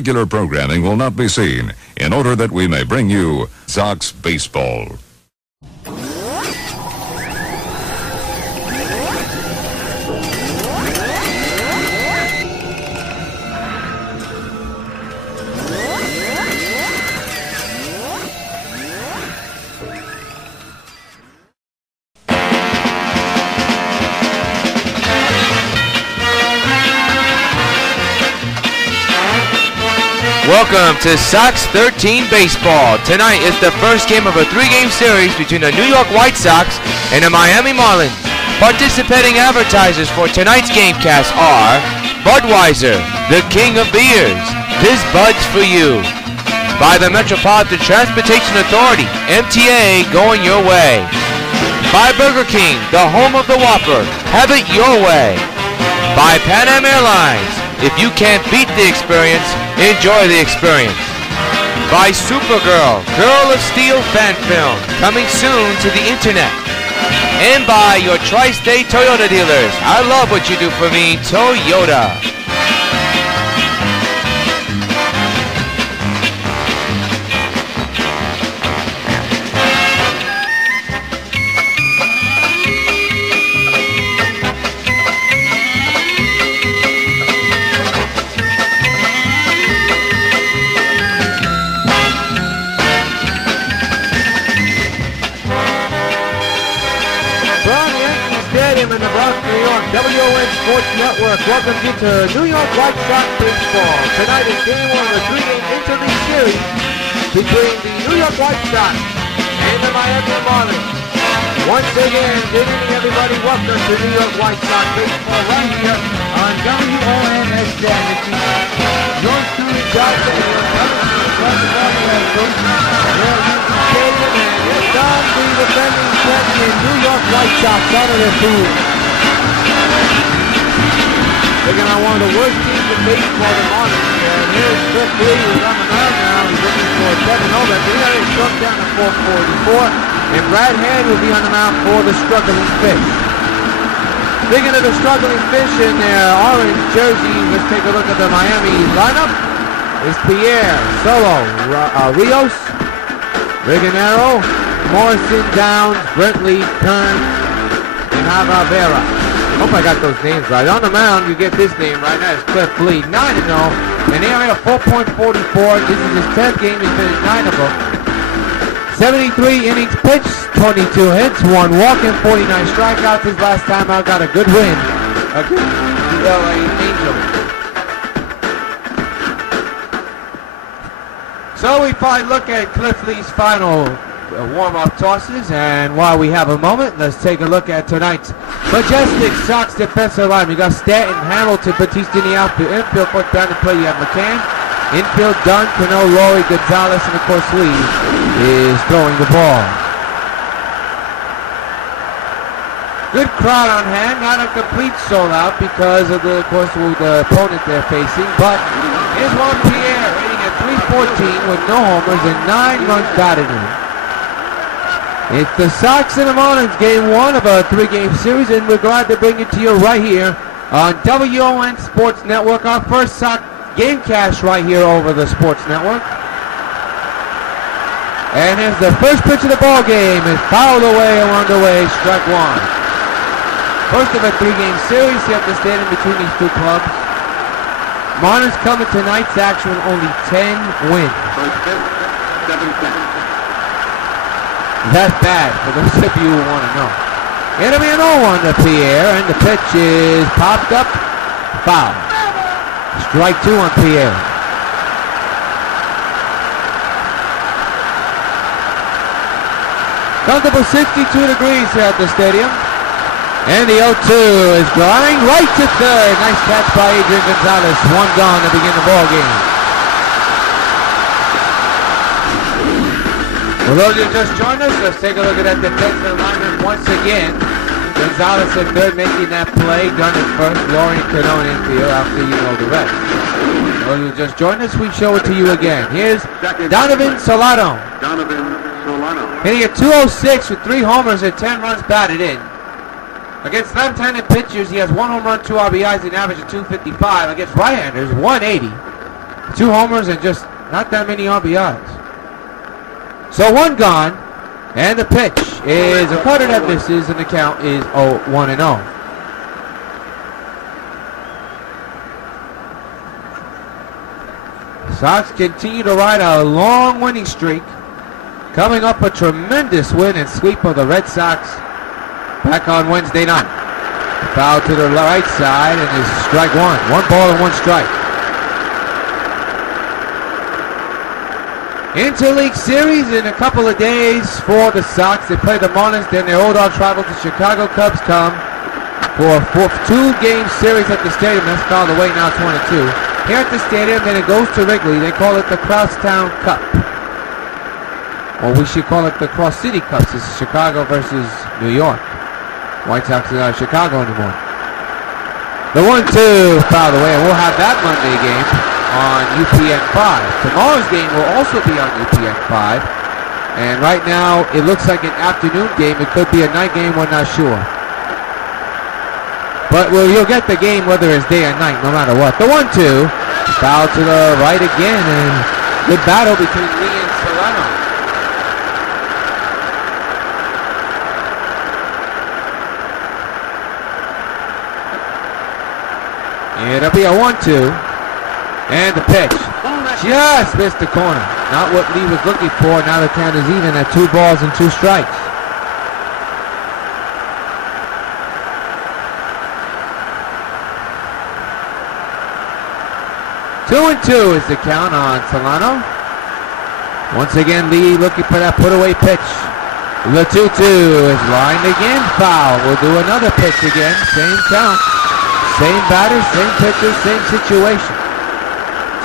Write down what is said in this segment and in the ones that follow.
regular programming will not be seen in order that we may bring you Sox Baseball. Welcome to Sox 13 Baseball. Tonight is the first game of a three-game series between the New York White Sox and the Miami Marlins. Participating advertisers for tonight's gamecast are Budweiser, the king of beers. This Bud's for you. By the Metropolitan Transportation Authority, MTA, going your way. By Burger King, the home of the Whopper. Have it your way. By Pan Am Airlines. If you can't beat the experience, enjoy the experience. By Supergirl, Girl of Steel fan film, coming soon to the internet. And by your Tri-State Toyota dealers. I love what you do for me, Toyota. W.O.N. Sports Network welcomes you to New York White Sox Baseball. Tonight is game one of a three-game interleague series between the New York White Sox and the Miami Marlins. Once again, good evening everybody. Welcome to New York White Sox Baseball right here on W.O.N. Yours truly, John Daniel, coming to the front of the broadcast booth. Stadium, and it's on the defending champion New York White Sox out of their booth. Looking at one of the worst teams in baseball, the Marlins. And here's Cliff Lee, who's on the mound now. He's looking for a 7-0. But he already struck down to 444. And Brad Hand will be on the mound for the struggling fish. Speaking of the struggling fish in their orange jerseys, let's take a look at the Miami lineup. It's Pierre, Solo, Rios, Rigonero, Morrison, Downs, Brentley, Kern, and Javavera. Hope I got those names right. On the mound, you get this name right now. It's Cliff Lee, 9-0, and they are at 4.44. This is his 10th game. He's finished 9 of them. 73 innings pitched, 22 hits, 1 walk, and 49 strikeouts. His last time out got a good win against the LA Angels. So we finally look at Cliff Lee's final warm-up tosses, and while we have a moment, let's take a look at tonight's majestic Sox defensive line. We got Stanton, Hamilton, Batista in the outfield. Infield, foot down to play, you have McCann. Infield, Dunn, Cano, Laurie, Gonzalez, and of course Lee is throwing the ball. Good crowd on hand, not a complete sold-out because of the, of course, the opponent they're facing, but here's Juan Pierre hitting at 314 with no homers and 9 runs batted in. It's the Sox and the Marlins, game one of a three-game series, and we're glad to bring it to you right here on W.O.N. Sports Network, our first Sox game cast right here over the Sports Network. And here's the first pitch of the ball game. It's fouled away and underway, strike one. First of a three-game series, you have to stand in between these two clubs. Marlins coming tonight's action with only 10 wins. First pitch, 7-10. That's bad for those of you who want to know. It'll be an 0-1 to Pierre, and the pitch is popped up, foul. Strike 2 on Pierre. Comfortable 62 degrees here at the stadium. And the 0-2 is going right to third. Nice catch by Adrian Gonzalez. One gone to begin the ball game. For those who just joined us, let's take a look at that defensive alignment once again. Gonzalez at third making that play. Dunn at first. Laurie and Cano in infield after you know the rest. For those who just joined us, we show it to you again. Here's Donovan Solano. Hitting at 206 with 3 homers and 10 runs batted in. Against left-handed pitchers, he has 1 home run, 2 RBIs, an average of 255. Against right-handers, 180. 2 homers and just not that many RBIs. So 1 gone, and the pitch is a cutter that misses, and the count is 1-0. Sox continue to ride a long winning streak, coming up a tremendous win and sweep of the Red Sox back on Wednesday night. Foul to the right side and is strike 1. 1 ball and 1 strike. Interleague series in a couple of days for the Sox. They play the Marlins, then their old arch rival, the Chicago Cubs, come for a 2-game series at the stadium. That's called away now, 22. Here at the stadium, then it goes to Wrigley. They call it the Crosstown Cup. Or we should call it the Cross City Cup. This is Chicago versus New York. White Sox are not in Chicago anymore. The 1-2 fouled away, and we'll have that Monday game on UPN 5. Tomorrow's game will also be on UPN 5. And right now, it looks like an afternoon game. It could be a night game, we're not sure. But you'll get the game whether it's day or night, no matter what. The 1-2, foul to the right again, and good battle between Lee and Solano. It'll be a 1-2, and the pitch just missed the corner. Not what Lee was looking for. Now the count is even at 2 balls and 2 strikes. Two and 2 is the count on Solano. Once again, Lee looking for that put-away pitch. The 2-2 is lined again. Foul. We'll do another pitch again. Same count. Same batter, same pitcher, same situation.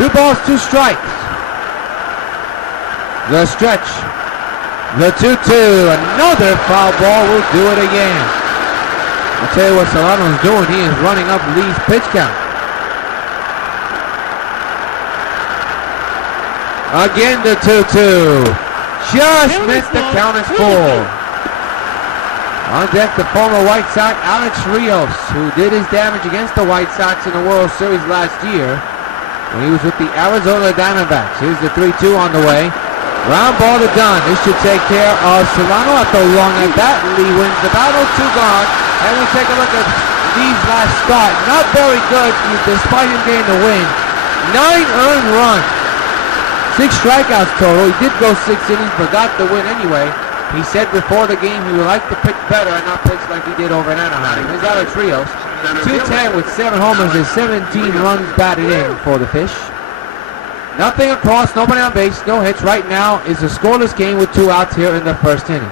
2 balls, 2 strikes. The stretch. The 2-2. Another foul ball. We'll do it again. I'll tell you what Solano's doing. He is running up Lee's pitch count. Again, the 2-2. Just missed the count is full. On deck, the former White Sox, Alex Rios, who did his damage against the White Sox in the World Series last year when he was with the Arizona Diamondbacks. Here's the 3-2 on the way. Round ball to Dunn. This should take care of Solano at the long at bat. Lee wins the battle, 2 gone. And we take a look at Lee's last start. Not very good, despite him getting the win. 9 earned runs. 6 strikeouts total. He did go 6 innings, but got the win anyway. He said before the game he would like to pitch better and not pitch like he did over in Anaheim. Here's Alex Rios. 210 with 7 homers and 17 runs batted in for the Fish. Nothing across, nobody on base, no hits. Right now is a scoreless game with 2 outs here in the first inning.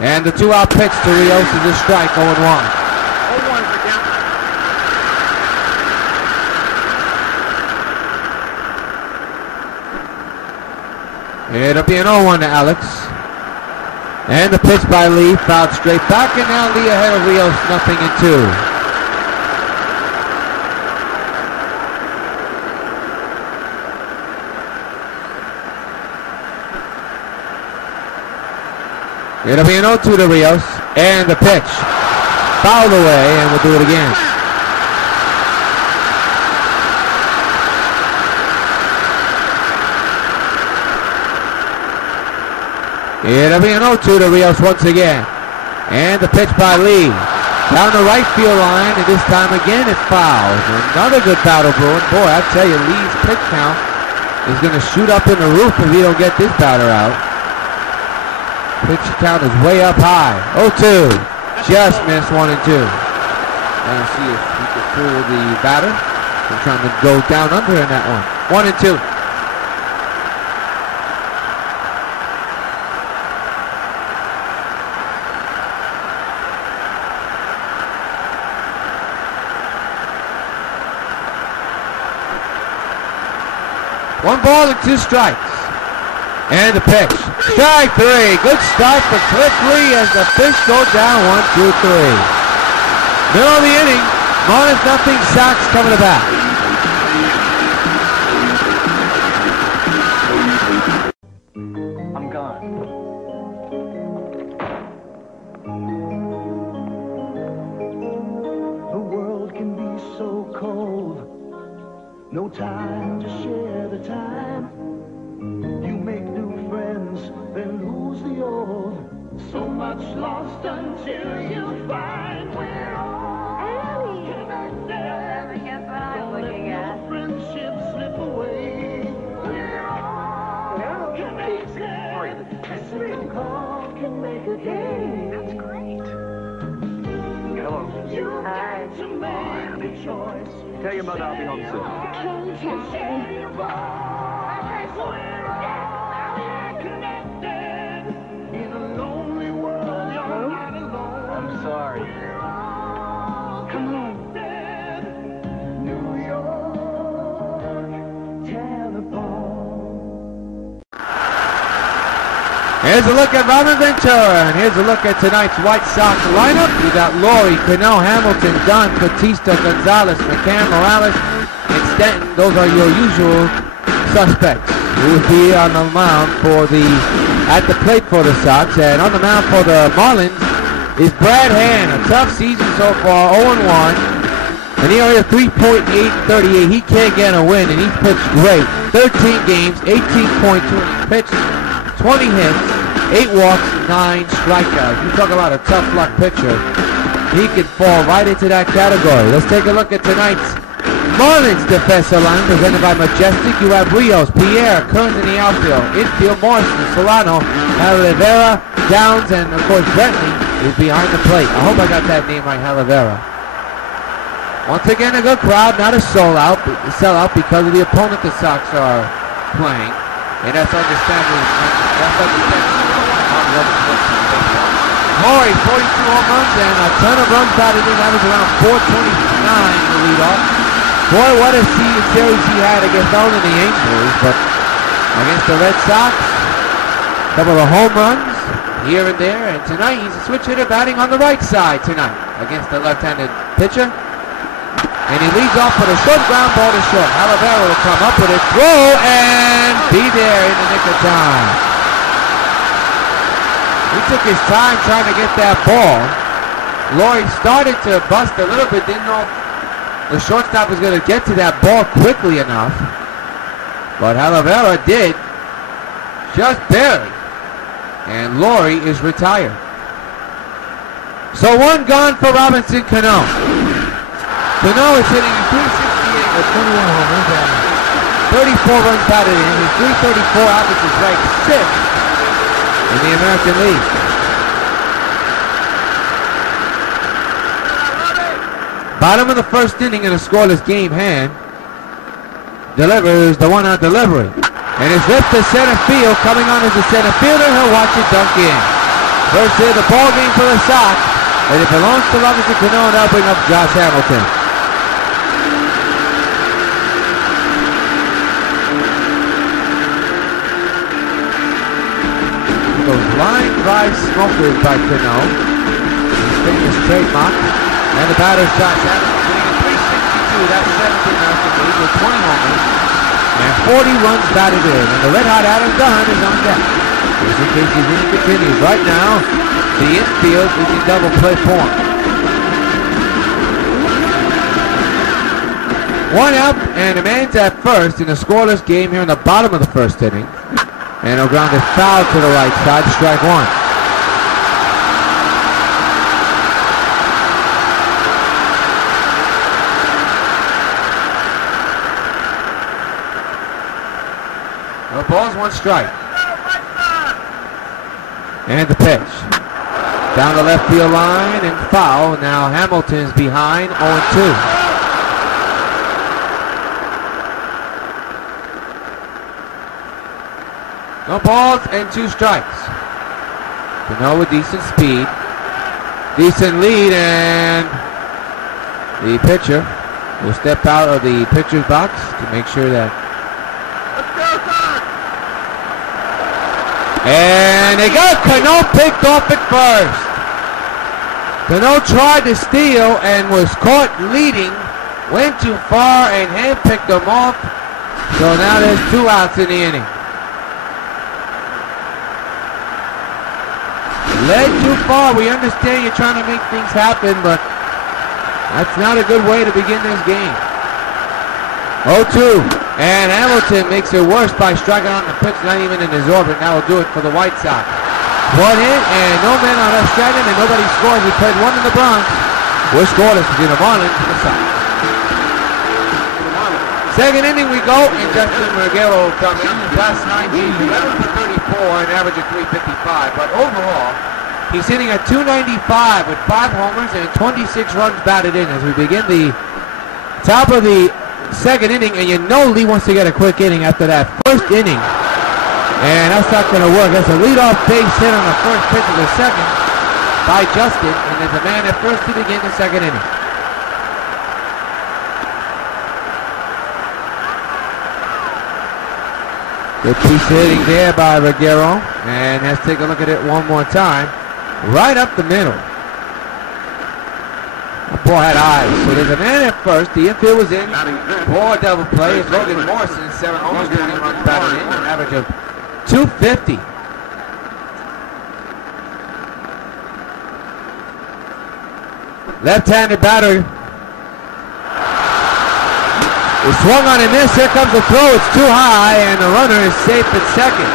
And the 2-out pitch to Rios is a strike, 0-1. It'll be an 0-1 to Alex. And the pitch by Lee, fouled straight back, and now Lee ahead of Rios, 0-2. It'll be an 0-2 to Rios, and the pitch fouled away, and we'll do it again. It'll be an 0-2 to Rios once again. And the pitch by Lee. Down the right field line, and this time again it fouls. Another good battle brewing. Boy, I tell you, Lee's pitch count is going to shoot up in the roof if he don't get this batter out. Pitch count is way up high. 0-2. Just missed 1 and 2. Let's see if he can fool the batter. I'm trying to go down under in that one. 1 and 2. One ball and 2 strikes. And the pitch. Strike 3. Good start for Cliff Lee as the Fish go down 1-2-3. Middle of the inning. Marlins nothing. Sox coming to bat. I'm gone. The world can be so cold No time to share the time. You make new friends, then lose the old. So much lost until you find we're all connected. Never guess what I'm looking at. Don't let your friendship slip away. We're all connected. A single call can make a day. That's great. Hello. You Hi. got to make a choice. Tell your mother I'll be home soon. I'm sorry. Come on. New York telephone. Here's a look at Robin Ventura, and here's a look at tonight's White Sox lineup. We got Laurie, Cano, Hamilton, Dunn, Batista, Gonzalez, McCann, Morales, and Stanton. Those are your usual suspects who will be on the mound at the plate for the Sox. And on the mound for the Marlins is Brad Hand. A tough season so far, 0-1. And he only has 3.838. He can't get a win, and he's pitched great. 13 games, 18.2, and he pitched 20 hits, 8 walks, 9 strikeouts. You talk about a tough luck pitcher. He could fall right into that category. Let's take a look at tonight's Marlins defensive line presented by Majestic. You have Rios, Pierre, Kearns in the outfield. Infield, Morrison, Solano, Halavera, Downs, and of course Bentley is behind the plate. I hope I got that name right, Halavera. Once again, a good crowd, not a sellout because of the opponent the Sox are playing. And that's understandable. Maury, 42 home runs and a ton of runs batted in. That was around 429 in the leadoff. Boy, what a series he had against not only the Angels, but against the Red Sox. A couple of home runs here and there. And tonight he's a switch hitter batting on the right side tonight against the left-handed pitcher. And he leads off with a short ground ball to short. Halavera will come up with a throw and be there in the nick of time. He took his time trying to get that ball. Laurie started to bust a little bit, didn't know the shortstop was going to get to that ball quickly enough. But Halavera did, just barely. And Laurie is retired. So one gone for Robinson Cano. Cano is hitting 368 with 21 home runs and 34 runs batted in. His 334 average is ranked 6th in the American League. Bottom of the first inning in a scoreless game. Hand delivers the one-out delivery. And it's left to center field. Coming on as a center fielder. He'll watch it dunk in. First hit of the ball game for the Sox. And it belongs to Robinson Cano, and that'll bring up Josh Hamilton. Those line drive smokers by Cano. His famous trademark. And the batter's Josh Hamilton hitting 362. That's 17 American League with 20 homers and 40 runs batted in. And the red-hot Adam Dunn is on deck. Just in case his inning continues. Right now, the infield is in double play form. One out, and a man's at first in a scoreless game here in the bottom of the first inning. And he'll ground is foul to the right side, strike one. No balls, one strike. And the pitch. Down the left field line and foul. Now Hamilton's behind 0-2. No balls and 2 strikes. Cano with decent speed. Decent lead, and the pitcher will step out of the pitcher's box to make sure that. And they got Cano picked off at first. Cano tried to steal and was caught leading. Went too far and hand-picked him off. So now there's 2 outs in the inning. Led too far. We understand you're trying to make things happen, but that's not a good way to begin this game. 0-2. And Hamilton makes it worse by striking on the pitch, not even in his orbit. That will do it for the White Sox. One hit and no man on left stranded and nobody scores. We played one in the Bronx. We're scoreless between the Marlins and the Sox. Second inning we go, and Justin Merguero will come in. Last 9 games, 11 for 34, an average of 355. But overall, he's hitting at 295 with 5 homers and 26 runs batted in as we begin the top of the second inning. And you know Lee wants to get a quick inning after that first inning. And that's not going to work. That's a leadoff base hit on the first pitch of the second by Justin. And there's a man at first to begin the second inning. Good piece of hitting there by Merguero. And let's take a look at it one more time. Right up the middle. The ball had eyes. So there's a man at first. The infield was in. Poor double play. It's Logan Morrison, 7 homers, 20 runs batted in, an average of 250. Left-handed batter. He swung on and missed. Here comes the throw. It's too high, and the runner is safe at second.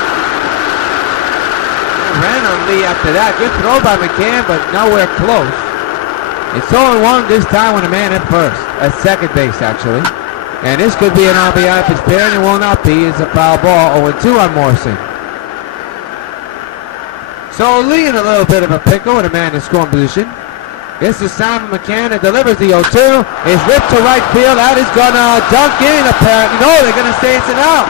Ran on Lee after that. Good throw by McCann, but nowhere close. It's 0-1 this time with a man at first. At second base, actually. And this could be an RBI if it's paired, and it will not be. It's a foul ball. 0-2 on Morrison. So Lee in a little bit of a pickle with a man in scoring position. Gets the Simon McCann and delivers the 0-2. Is ripped to right field. That is gonna dunk in apparently. No, they're gonna say it's an out.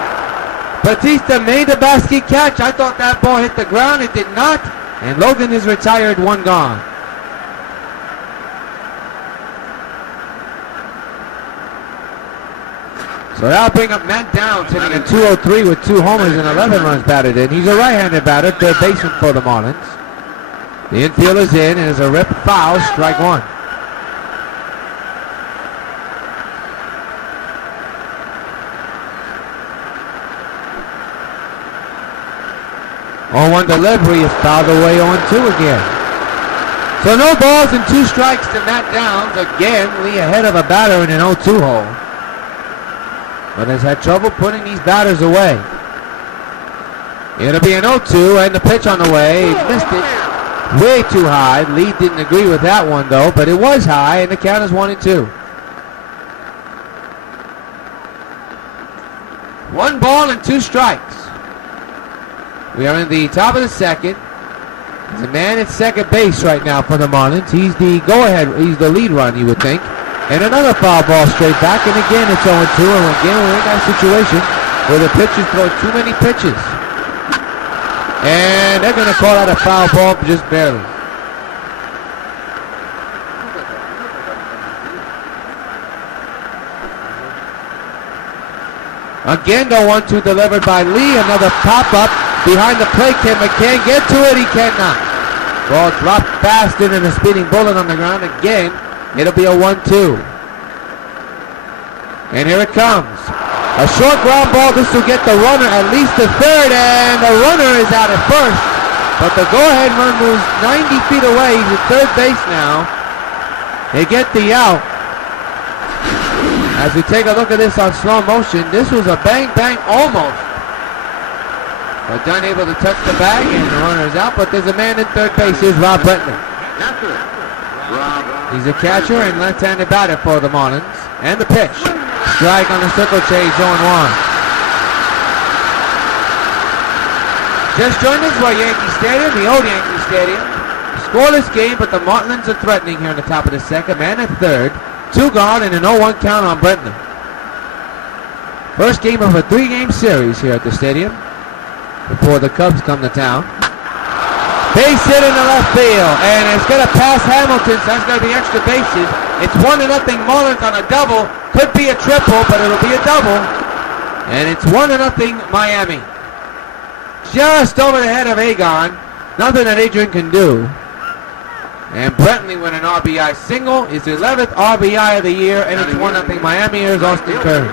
Batista made the basket catch. I thought that ball hit the ground. It did not. And Logan is retired, 1 gone. So that'll bring up Matt Downs hitting a 203 with 2 homers and 11 runs batted in. He's a right-handed batter, third baseman for the Marlins. The infield is in, and it's a rip foul, strike 1. On 1 delivery is fouled away 0-2 again. So no balls and 2 strikes to Matt Downs. Again, Lee ahead of a batter in an 0-2 hole. But has had trouble putting these batters away. It'll be an 0-2 and the pitch on the way. He missed it way too high. Lee didn't agree with that one though, but it was high and the count is 1-2. 1 ball and 2 strikes. We are in the top of the second. There's a man at second base right now for the Marlins. He's the go-ahead, he's the lead run, you would think. And another foul ball straight back, and again it's 0-2, and again we're in that situation where the pitchers throw too many pitches. And they're going to call that a foul ball just barely. Again, the 1-2 delivered by Lee. Another pop-up behind the plate. Can McCann get to it? He cannot. Ball dropped fast into the speeding bullet on the ground. Again, it'll be a 1-2. And here it comes. A short ground ball. This will get the runner at least to third. And the runner is out at first. But the go-ahead run moves 90 feet away. He's at third base now. They get the out. As we take a look at this on slow motion, this was a bang-bang almost. But unable to touch the bag, and the runner is out. But there's a man in third base. Here's Rob Bretland. He's a catcher and left-handed batter for the Marlins. And the pitch. Strike on the circle change, 0-1. Just joined us by Yankee Stadium, the old Yankee Stadium. Scoreless game, but the Marlins are threatening here in the top of the second. Man at third. 2 gone and an 0-1 count on Brenton. First game of a 3-game series here at the stadium before the Cubs come to town. Base hit in the left field, and it's going to pass Hamilton, so that's going to be extra bases. It's 1-0 Marlins on a double. Could be a triple, but it'll be a double. And it's 1-0 Miami. Just over the head of Agon. Nothing that Adrian can do. And Brentley with an RBI single, his 11th RBI of the year, and it's 1-0 Miami. Here's Austin Curry.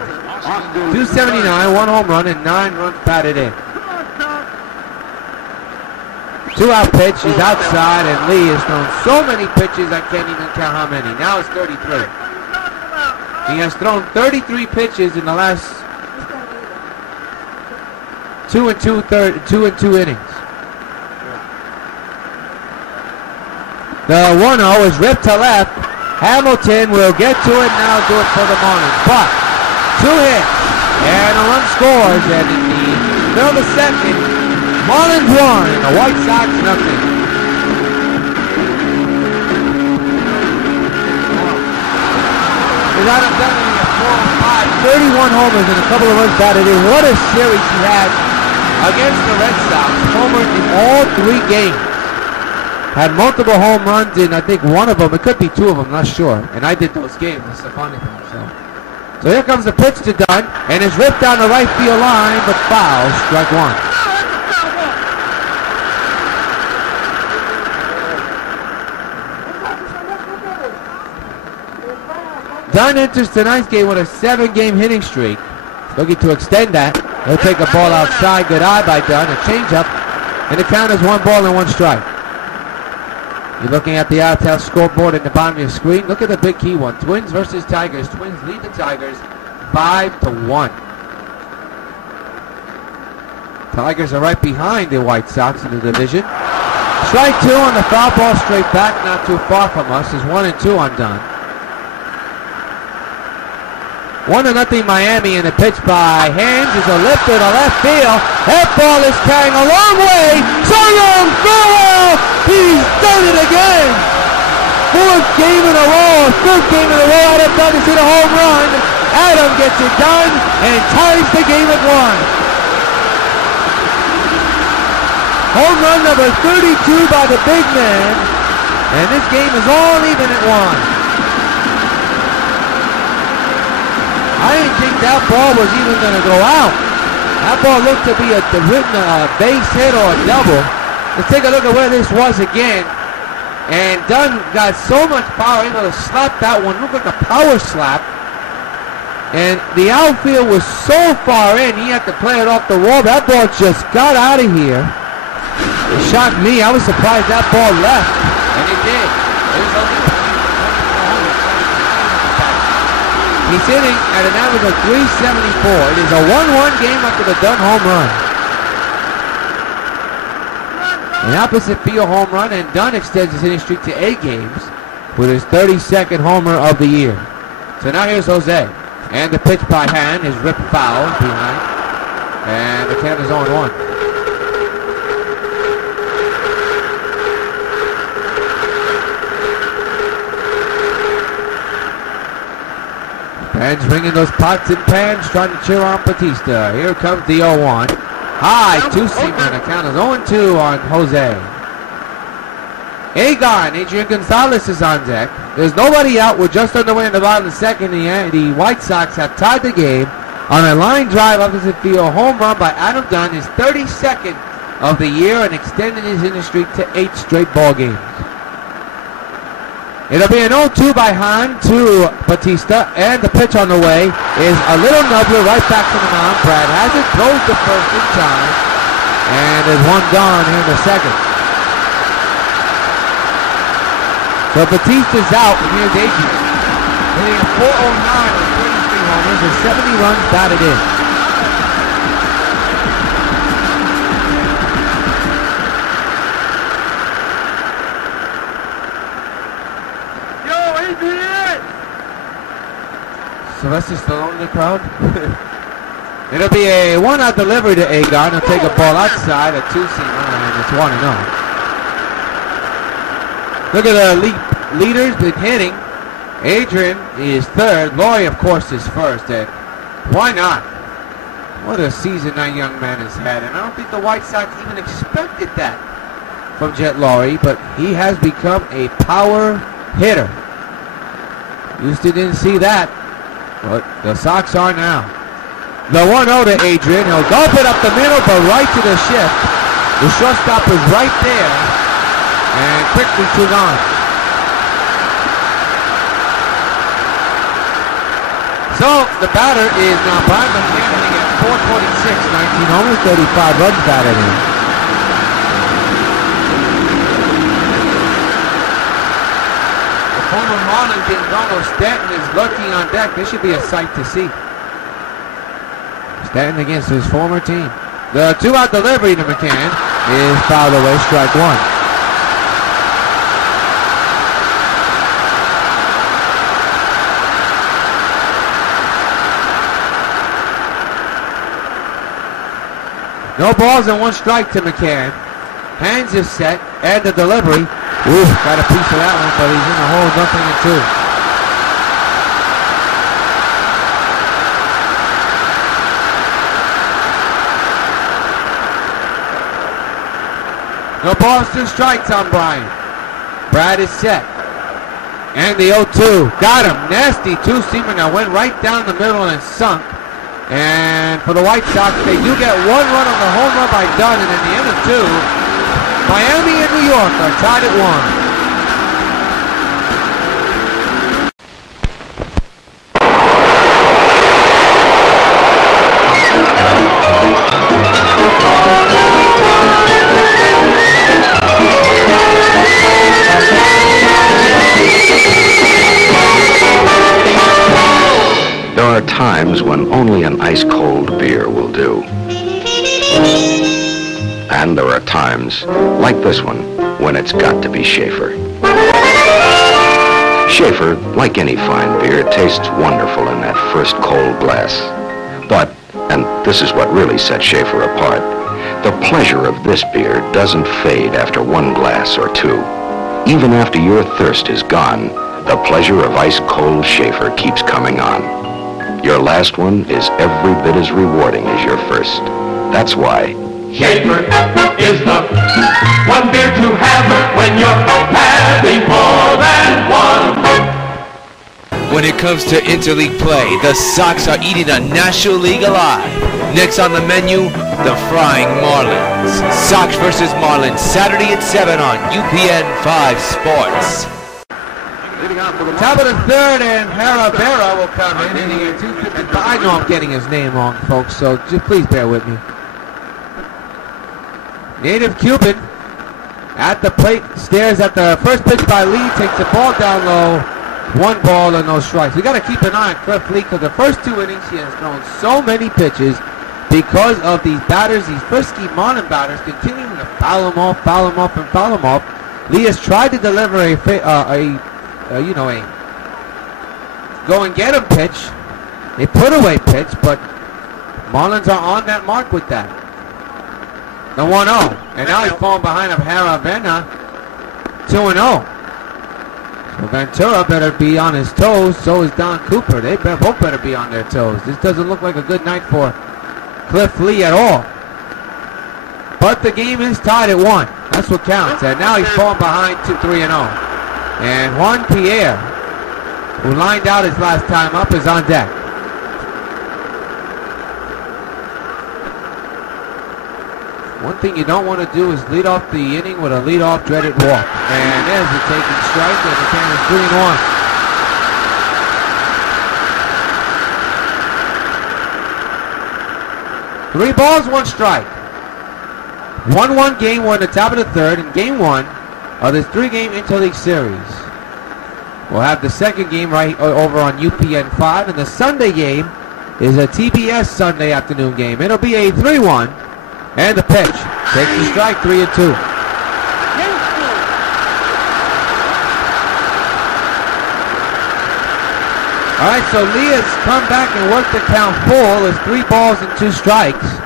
279, 1 home run, and 9 runs batted in. 2-out pitch, he's outside, and Lee has thrown so many pitches I can't even count how many. Now it's 33. He has thrown 33 pitches in the last 2 and 2 innings. The 1-0 is ripped to left. Hamilton will get to it now, do it for the Marlins. But 2 hits and a run scores, and in the middle of the second, Marlins 1 and the White Sox nothing. Without a penalty of 4-5, 31 homers and a couple of runs batted in. What a series he had against the Red Sox. Homered in all 3 games. Had multiple home runs in, I think, one of them. It could be 2 of them, not sure. And I did those games. That's the funny thing. So here comes the pitch to Dunn, and it's ripped down the right field line, but foul. Strike 1. Dunn enters tonight's game with a 7-game hitting streak. Looking to extend that. He'll take a ball outside. Good eye by Dunn. A changeup. And the count is 1 ball and 1 strike. You're looking at the UPDATEL scoreboard at the bottom of your screen. Look at the big key one. Twins versus Tigers. Twins lead the Tigers 5-1. Tigers are right behind the White Sox in the division. Strike 2 on the foul ball straight back. Not too far from us. Is 1 and 2 on Dunn. 1-0 Miami, and the pitch by Haynes is a lifter to left field. That ball is carrying a long way. Soyoung, farewell! He's done it again! 4th game in a row, 5th game in a row. Adam Dunn has hit a home run. Adam gets it done and ties the game at 1. Home run number 32 by the big man, and this game is all even at 1. I didn't think that ball was even going to go out. That ball looked to be a base hit or a double. Let's take a look at where this was again. And Dunn got so much power, able to slap that one. Looked like a power slap. And the outfield was so far in, he had to play it off the wall. That ball just got out of here. It shocked me. I was surprised that ball left. And it did. It was only He's hitting at an average of 374. It is a 1-1 game after the Dunn home run. An opposite field home run, and Dunn extends his hitting streak to 8 games with his 32nd homer of the year. So now here's Jose. And the pitch by hand is ripped foul behind. And the count is 0-1. Fans bringing those pots and pans, trying to cheer on Batista. Here comes the 0-1. High, 2-seamer. The count is 0-2 on Jose. Adrian Gonzalez is on deck. There's nobody out. We're just underway in the bottom of the second. The White Sox have tied the game on a line drive opposite field home run by Adam Dunn, his 32nd of the year, and extending his hitting streak to 8 straight ball games. It'll be an 0-2 by Hahn to Batista, and the pitch on the way is a little nubbler right back to the mound. Brad has it, throws the first in time, and there's one gone here in the second. So Batista's out, and here's Adrian. Hitting a 409 with 33 homers and 70 runs batted in. Sylvester Stallone in the crowd. It'll be a 1-out delivery to Agar. He'll take a ball outside, a 2-seamer, and it's 1-0. Look at the leaders been hitting. Adrian is 3rd. Laurie, of course, is 1st. And why not? What a season that young man has had. And I don't think the White Sox even expected that from Jet Laurie, but he has become a power hitter. Houston didn't see that. But the Sox are now. The 1-0 to Adrian. He'll dump it up the middle, but right to the shift. The shortstop is right there. And quickly 2 gone. So the batter is now Brian McCann at 426, 19 homers, 35 runs batted in. former Marlins in Donald Stanton is lurking on deck. This should be a sight to see. Stanton against his former team. The 2-out delivery to McCann is fouled away, strike one. No balls and 1 strike to McCann. Hands is set, and the delivery. Ooh, got a piece of that one, but he's in the hole, 0-2. No balls, 2 strikes on Bryant. Brad is set. And the 0-2. Got him. Nasty two-seamer that went right down the middle and sunk. And for the White Sox, they do get 1 run on the home run by Dunn, and in the end of 2, Miami and New York are tied at 1. There are times when only an ice-cold beer will do. And there are times, like this one, when it's got to be Schaefer. Schaefer, like any fine beer, tastes wonderful in that first cold glass. But, and this is what really sets Schaefer apart, the pleasure of this beer doesn't fade after 1 glass or 2. Even after your thirst is gone, the pleasure of ice-cold Schaefer keeps coming on. Your last one is every bit as rewarding as your first. That's why Schaefer is the one beer to have when you're having more than one. When it comes to interleague play, the Sox are eating a National League alive. Next on the menu, the Frying Marlins. Sox versus Marlins, Saturday at 7 on UPN 5 Sports. Top of the 3rd, and Herrera will come in, hitting at 255. I know I'm getting his name wrong, folks, so just please bear with me. Native Cuban at the plate, stares at the first pitch by Lee, takes the ball down low, 1 ball and no strikes. We got to keep an eye on Cliff Lee, because the first 2 innings he has thrown so many pitches because of these batters, these frisky Marlin batters, continuing to foul him off, and foul him off. Lee has tried to deliver a go and get him pitch, a put away pitch, but Marlins are on that mark with that. The 1-0, and now he's falling behind of Herrera, 2-0. So Ventura better be on his toes, so is Don Cooper. They both better be on their toes. This doesn't look like a good night for Cliff Lee at all. But the game is tied at 1. That's what counts. And now he's falling behind 3-0. And Juan Pierre, who lined out his last time up, is on deck. One thing you don't want to do is lead off the inning with a leadoff dreaded walk. And there's the taking strike, and the count is 3-1. 3 balls, 1 strike. 1-1 game 1, the top of the 3rd, and game 1 of this 3-game interleague series. We'll have the second game right over on UPN 5, and the Sunday game is a TBS Sunday afternoon game. It'll be a 3-1, and the pitch takes the strike, 3-2. All right, so Lee has come back and worked the count full. It's 3 balls and 2 strikes.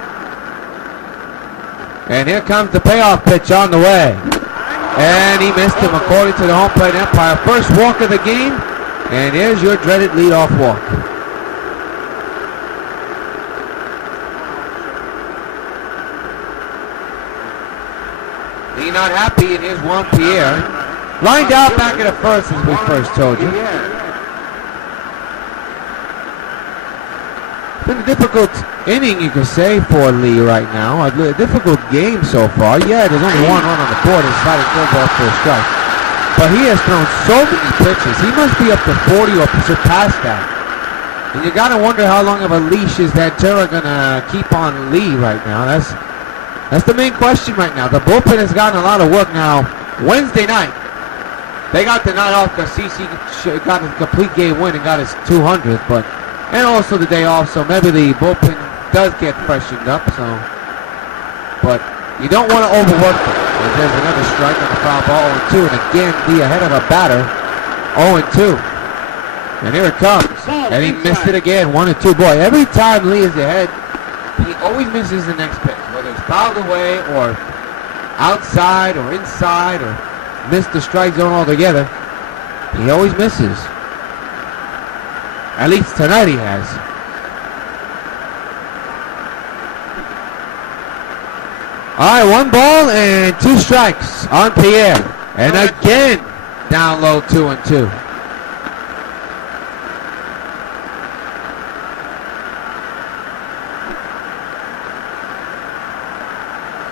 And here comes the payoff pitch on the way. And he missed him according to the home plate umpire. First walk of the game, and here's your dreaded leadoff walk. Lee not happy, and here's Juan Pierre. Lined out back at the first, as we first told you. Been a difficult inning, you could say, for Lee right now. A difficult game so far. Yeah, there's only 1 run on the board. It's sliding curveball for a strike. But he has thrown so many pitches. He must be up to 40 or surpass that. And you got to wonder how long of a leash is Ventura going to keep on Lee right now. That's the main question right now. The bullpen has gotten a lot of work now. Wednesday night, They got the night off because CC got a complete game win and got his 200th, and also the day off, so maybe the bullpen does get freshened up. So, but you don't want to overwork them. There's another strike on the foul ball, 0-2, and again Lee ahead of a batter, 0-2. And here it comes, and he missed it again, 1-2. Boy, every time Lee is ahead, he always misses the next pitch, whether it's fouled away or outside or inside or missed the strike zone altogether. He always misses. At least tonight he has. All right, 1 ball and 2 strikes on Pierre. And again, down low, 2-2.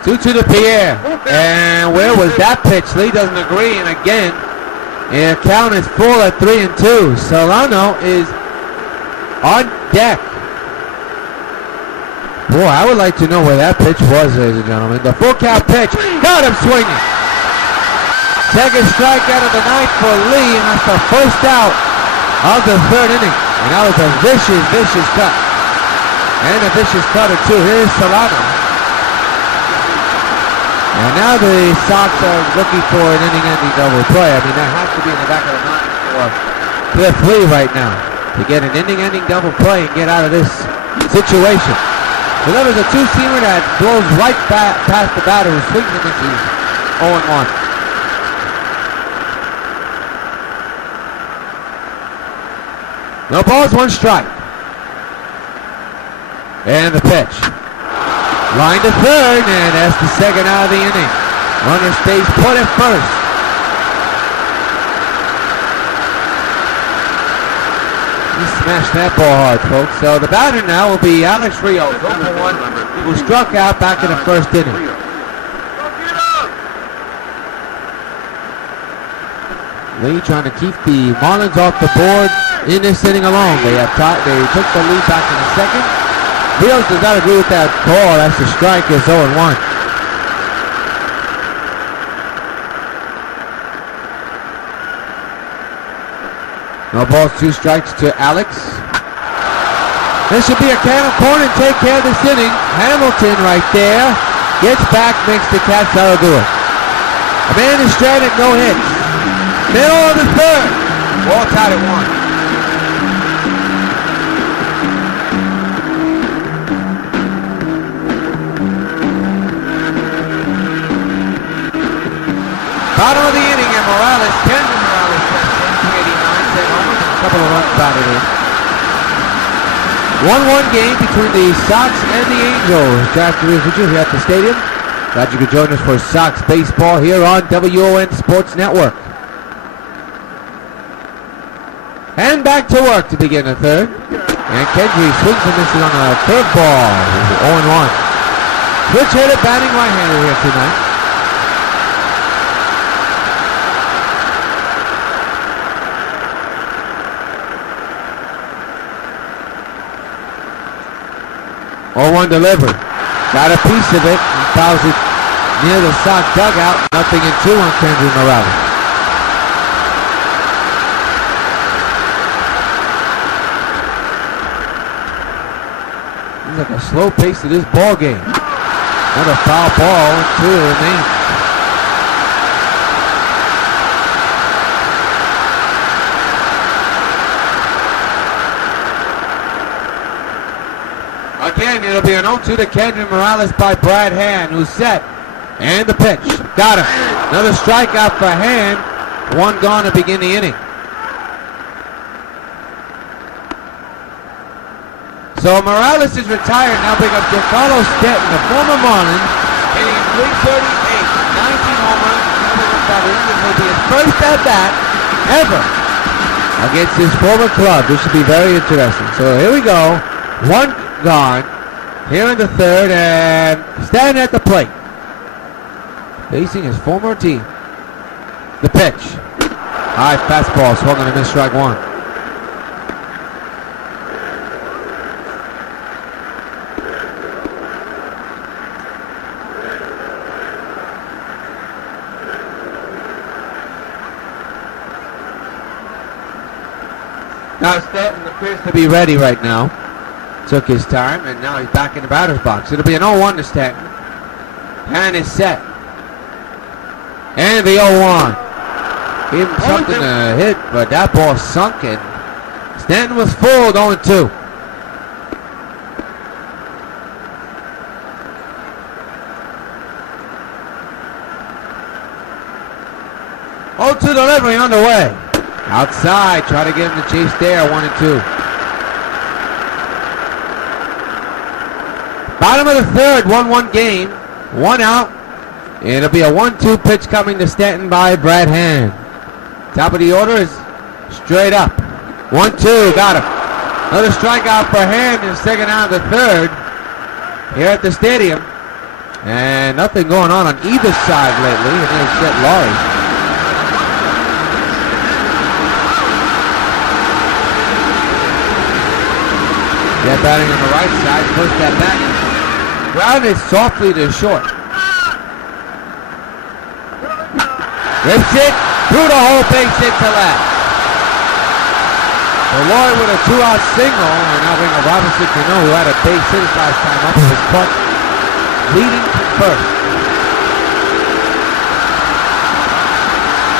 Two to Pierre. And where was that pitch? Lee doesn't agree. And again, the count is full at 3-2. Solano is on deck. Boy, I would like to know where that pitch was, ladies and gentlemen. The full count pitch. Got him swinging. Second strikeout of the night for Lee. And that's the first out of the 3rd inning. And that was a vicious cut. And a vicious cutter, too. Here's Solano. And now the Sox are looking for an inning-ending double play. I mean, that has to be in the back of the mind for Cliff Lee right now to get an inning-ending double play and get out of this situation. So that was a 2-seamer that blows right past the batter who swings and misses 0-1. No balls, 1 strike. And the pitch. Line to 3rd, and that's the 2nd out of the inning. Runner stays put at 1st. He smashed that ball hard, folks. So the batter now will be Alex Rios, 0-1, who struck out back in the 1st inning. Lee trying to keep the Marlins off the board in this inning alone. They took the lead back in the 2nd. Rios does not agree with that call. That's a strike. It's 0-1. No balls, 2 strikes to Alex. This should be a can of corn and take care of this inning. Hamilton right there. Gets back, makes the catch. That'll do it. A man is stranded, no hits. Middle of the 3rd. Ball tied at 1. Bottom of the inning, and Kendrick Morales, 289, set home with a couple of runs batted in. 1-1 game between the Sox and the Angels. Draft Careers with you here at the stadium. Glad you could join us for Sox baseball here on W.O.N. Sports Network. And back to work to begin the 3rd. And Kendry swings and misses on a curveball. 0-1. Switch hitter batting right-hander here tonight. One delivered. Got a piece of it and fouls it near the Sox dugout. 0-2 on Kendrick Morales. Seems like a slow pace to this ball game. Another foul ball. 2 remains. Again, it'll be an 0-2 to Kendrick Morales by Brad Hand, who's set. And the pitch. Got him. Another strikeout for Hand. 1 gone to begin the inning. So Morales is retired. Now bring up Giancarlo Stanton, the former Marlin, hitting 338, 19 home runs. This will be his first at-bat ever against his former club. This should be very interesting. So here we go. 1 gone here in the 3rd, and standing at the plate facing his former team. The pitch. High fastball swung on a miss, strike 1. Now Stanton appears to be ready right now. Took his time, and now he's back in the batter's box. It'll be an 0-1 to Stanton. Pan is set. And the 0-1. Gave him something to hit, but that ball sunk in. Stanton was full, 0-2. To delivery underway. Outside, try to get him to chase there, 1-2. Bottom of the third, 1-1 game. 1 out. It'll be a 1-2 pitch coming to Stanton by Brad Hand. Top of the order is straight up. 1-2, got him. Another strikeout for Hand in the second out of the third here at the stadium. And nothing going on either side lately. And there's Seth Laurie. They're batting on the right side, push that back. Grounded softly to short. Rips it through the whole base hit to left. So Laurie with a 2-out single, and now bring a Robinson Cano, who had a base hit last time up, with his punt leading to first.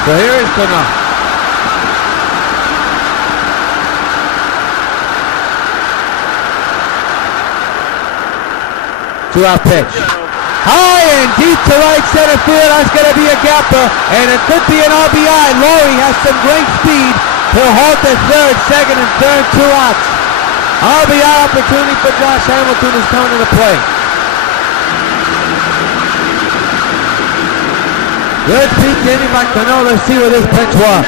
So here is Cano. 2-out pitch. High and deep to right center field. That's going to be a gapper, and it could be an RBI. Laurie has some great speed. He'll halt at third, second, and third, 2 outs. RBI opportunity for Josh Hamilton is coming to the plate. Good pitch in by Cano. Let's see what this pitch was.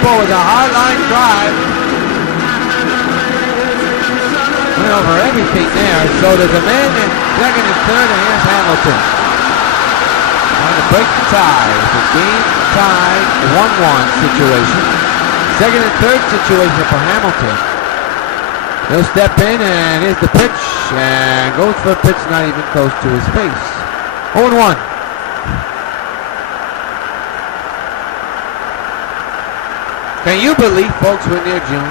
Ball was a hard line drive. Went over everything there. So there's a man in second and third, and here's Hamilton. Trying to break the tie. It's a game tie, 1-1 situation. Second and third situation for Hamilton. He'll step in, and here's the pitch, and goes for a pitch not even close to his face. 0-1. Can you believe, folks, we're near June?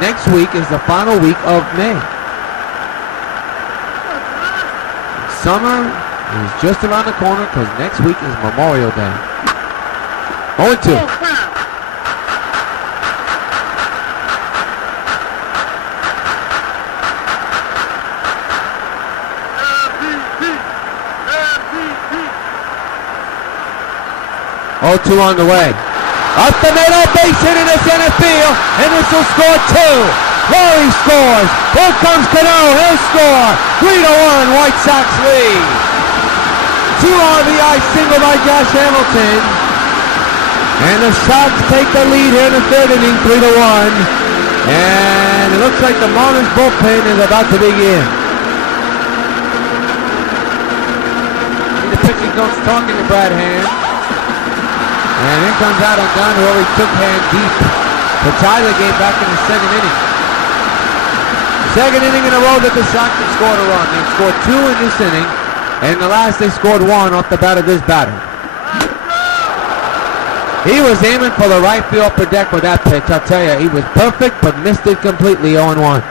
Next week is the final week of May. Summer is just around the corner because next week is Memorial Day. 0-2. On the way. Up the middle, base hit in the center field, and this will score 2. Laurie scores. Here comes Cano. He'll score. 3-1, White Sox lead. 2 RBI single by Josh Hamilton. And the Sox take the lead here in the third inning, 3-1. And it looks like the Marlins bullpen is about to begin. The pitching coach talking to Brad Hand. And in comes Adam Dunn, who already took Hand deep to tie the game back in the second inning. Second inning in a row that the Sox have scored a run. They've scored 2 in this inning, and in the last they scored 1 off the bat of this batter. He was aiming for the right field upper deck with that pitch. I'll tell you, he was perfect, but missed it completely, 0-1.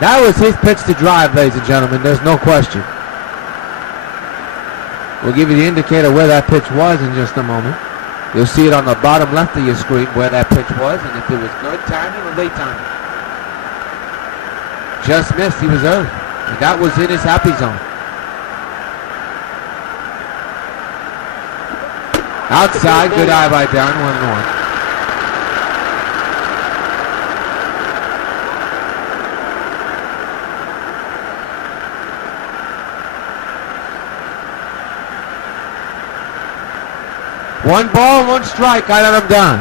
That was his pitch to drive, ladies and gentlemen. There's no question. We'll give you the indicator where that pitch was in just a moment. You'll see it on the bottom left of your screen where that pitch was, and if it was good timing or late timing. Just missed, he was early. And that was in his happy zone. Outside, good eye by Dunn, 1-1. One ball, 1 strike, got him done.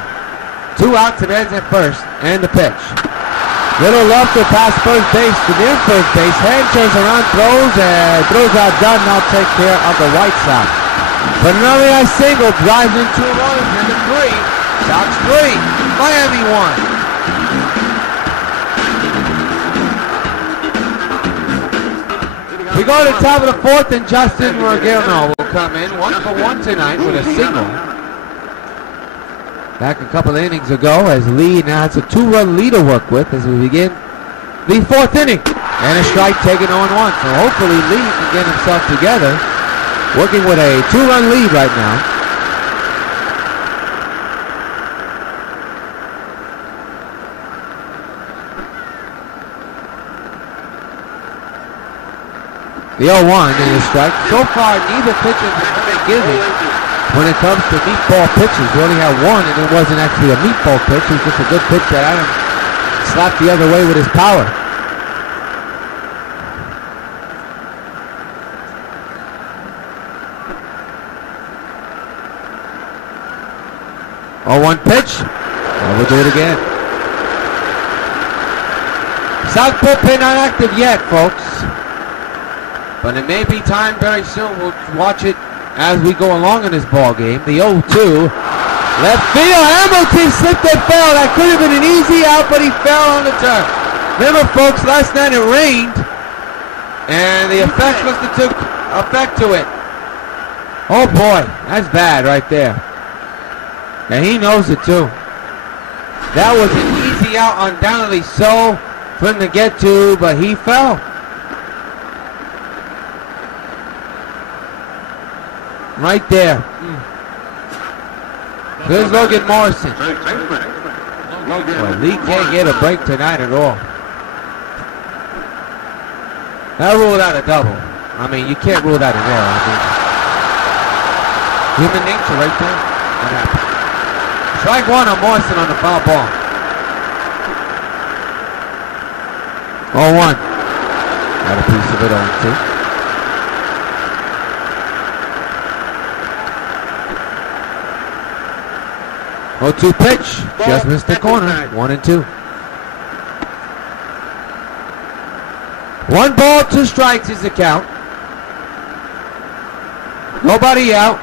2 outs and ends at first, and the pitch. Little love to pass first base to near first base. Hand turns around, throws out Dunn, now take care of the White Sox. But an RBI single drives in 2 runs, and the 3. Sox 3, Miami 1. We go to the top of the 4th, and Justin Morgano will come in 1 for 1 tonight with a single. back a couple of innings ago, as Lee now has a 2-run lead to work with as we begin the 4th inning. And a strike taken 0-1. So hopefully Lee can get himself together, working with a 2-run lead right now. The 0-1 in the strike. So far, neither pitcher has been given when it comes to meatball pitches. We only have one, and it wasn't actually a meatball pitch. It was just a good pitch that Adam slapped the other way with his power. Oh, 1 pitch. And we'll do it again. South bullpen not active yet, folks. But it may be time very soon. We'll watch it as we go along in this ball game. The 0-2. Left field. Hamilton slipped and fell. That could have been an easy out, but he fell on the turf. Remember, folks, last night it rained, and the effects must have took effect to it. Oh, boy. That's bad right there. And he knows it, too. That was an easy out, undoubtedly so, for him to get to, but he fell. Right there. Here's Logan Morrison. Boy, Lee can't get a break tonight at all. That ruled out a double. I mean, you can't rule that an error. I mean, human nature right there. What happened? Strike 1 on Morrison on the foul ball. 0-1. Got a piece of it on 2. Oh, 2 pitch. Just missed the corner. 1-2. 1 ball, 2 strikes is the count. Nobody out.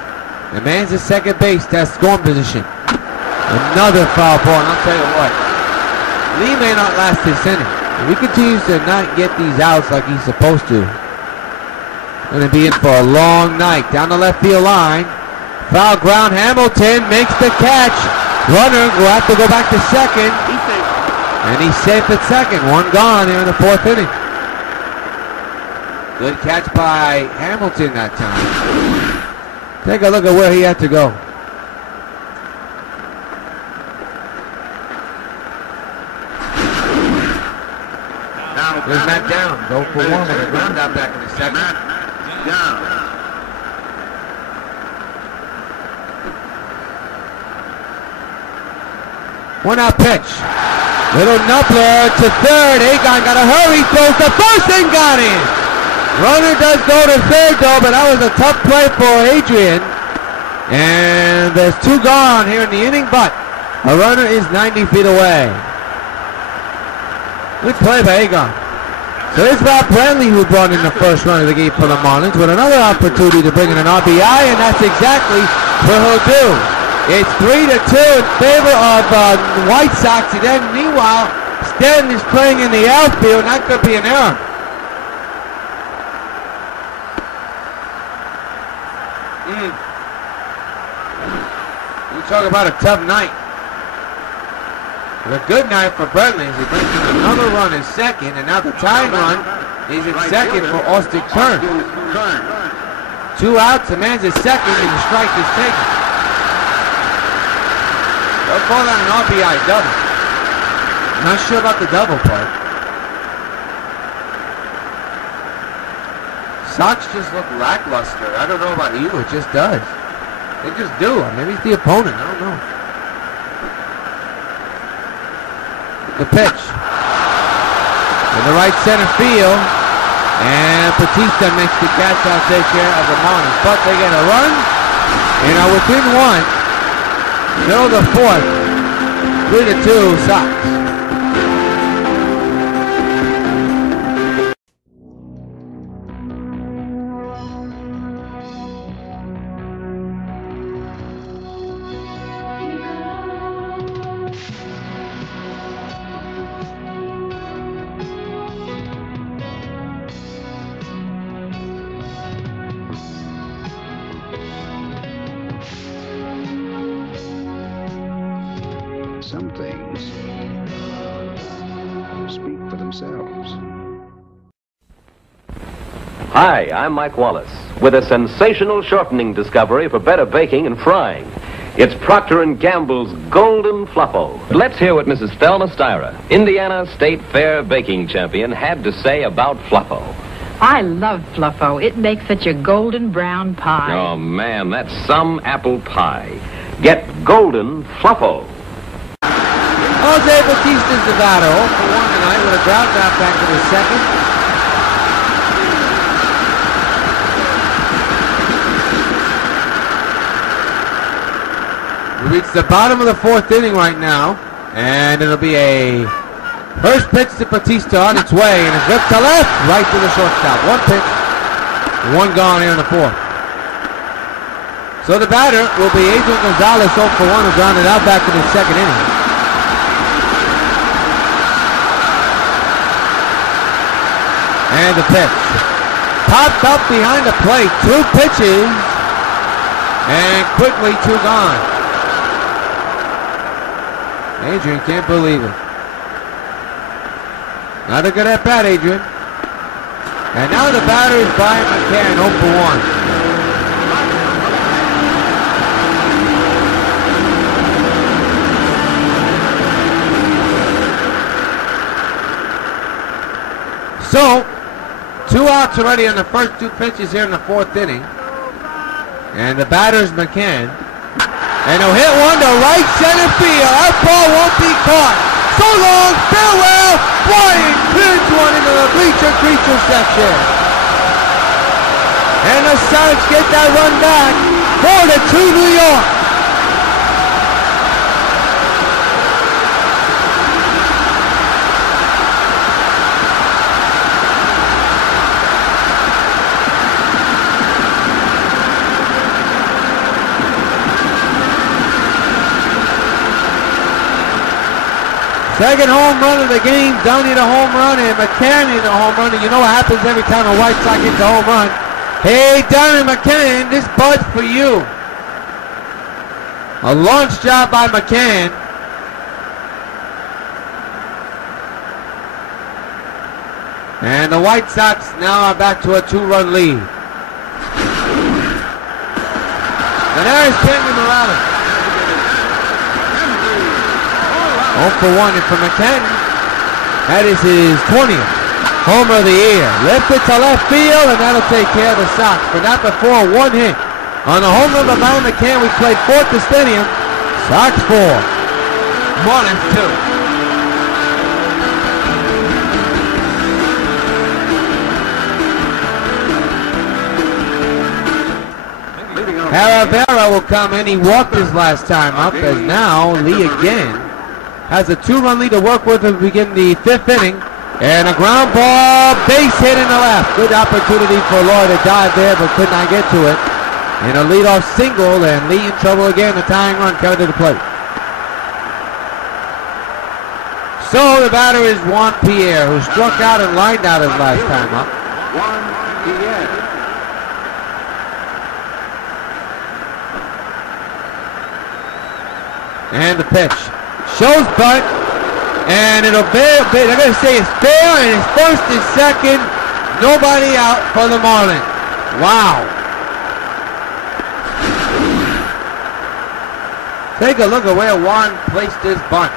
The man's at second base. That's scoring position. Another foul ball. And I'll tell you what. Lee may not last this inning. If he continues to not get these outs like he's supposed to, going to be in for a long night. Down the left field line. Foul ground. Hamilton makes the catch. Runner will have to go back to second. And he's safe at second. 1 gone here in the 4th inning. Good catch by Hamilton that time. Take a look at where he had to go. There's Matt Down. Go for 1 with a ground out back in the second. Down. 1-out pitch. Little nubbler to third. Agon got to hurry. Throws the first and got in. Runner does go to third though, but that was a tough play for Adrian. And there's 2 gone here in the inning, but a runner is 90 feet away. Good play by Agon. So it's Rob Brantley who brought in the first run of the game for the Marlins with another opportunity to bring in an RBI, and that's exactly what he'll do. It's 3-2 in favor of White Sox, and then meanwhile, Stanton is playing in the outfield, and that could be an error. You talk about a tough night. But a good night for Brantley as he brings in another run in second, and now the tying run is in second for Austin Kern. 2 outs, the man's at second, and the strike is taken. They'll call that an RBI double. Not sure about the double part. Sox just look lackluster. I don't know about you, it just does. They just do. Maybe it's the opponent, I don't know. The pitch. In the right center field. And Batista makes the catch out, take care of the Marlins. But they get a run. And are within 1. Middle of the 4th. 3-2 Sox. some things speak for themselves. Hi, I'm Mike Wallace with a sensational shortening discovery for better baking and frying. It's Procter & Gamble's Golden Fluffo. Let's hear what Mrs. Thelma Styra, Indiana State Fair baking champion, had to say about Fluffo. I love Fluffo. It makes such a golden brown pie. Oh, man, that's some apple pie. Get Golden Fluffo. Jose Bautista's the batter, 0 for 1 tonight with a ground out back to the second. We reach the bottom of the 4th inning right now, and it'll be a first pitch to Bautista on its way, and it's ripped to left, right to the shortstop. 1 pitch, 1 gone here in the 4th. So the batter will be Adrian Gonzalez, 0 for 1, who grounded out back in the 2nd inning. And the pitch. Popped up behind the plate. 2 pitches. And quickly 2 gone. Adrian can't believe it. Not a good at bat, Adrian. And now the batter is Brian McCann, 0 for 1. So, 2 outs already on the first 2 pitches here in the 4th inning. And the batter's McCann. And he'll hit one to right center field. That ball won't be caught. So long, farewell. Brian clears one into the bleacher creature section. And the Sox get that run back. 4-2 New York. Second home run of the game. Down need a home run, and McCann need a home run. And you know what happens every time a White Sox gets a home run? Hey, Donnie McCann, this bud's for you. A launch job by McCann. And the White Sox now are back to a 2-run lead. And there is Henry Morales. 0 for 1, and for McCann, that is his 20th homer of the year. Lifted to left field, and that'll take care of the Sox. But not before 1 hit. On the home run by Brian McCann, we played 4th to Stadium. Sox 4. Marlins 2. Caravera will come in. He walked his last time up, as now Lee again has a 2-run lead to work with as we begin the 5th inning. And a ground ball, base hit in the left. Good opportunity for Lloyd to dive there, but could not get to it. And a leadoff single, and Lee in trouble again. The tying run coming to the plate. So the batter is Juan Pierre, who struck out and lined out his last time up. Juan Pierre. And the pitch. Shows bunt, and it'll be, they're going to say it's fair, and it's 1st and 2nd. Nobody out for the Marlins. Wow. Take a look at where Juan placed his bunt.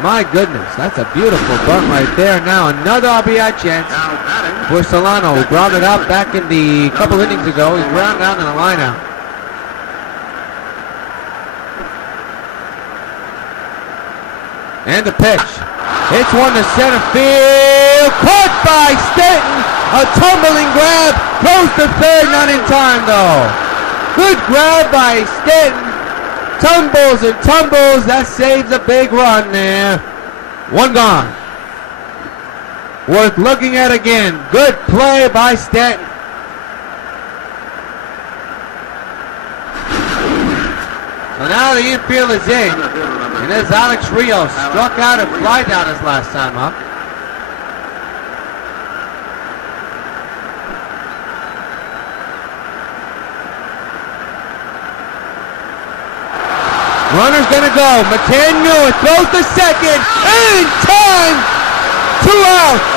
My goodness, that's a beautiful bunt right there. Now another RBI chance for Solano, who grounded out back in the couple innings ago. He's grounded out in the line out. And the pitch. Hits one to center field. Caught by Stanton. A tumbling grab. Close to third. Not in time, though. Good grab by Stanton. Tumbles and tumbles. That saves a big run there. 1 gone. Worth looking at again. Good play by Stanton. So now the infield is in. And there's Alex Rios. Struck out and flied out his last time up. Runner's gonna go. McCann knew it. Throws to second. In time. 2 outs.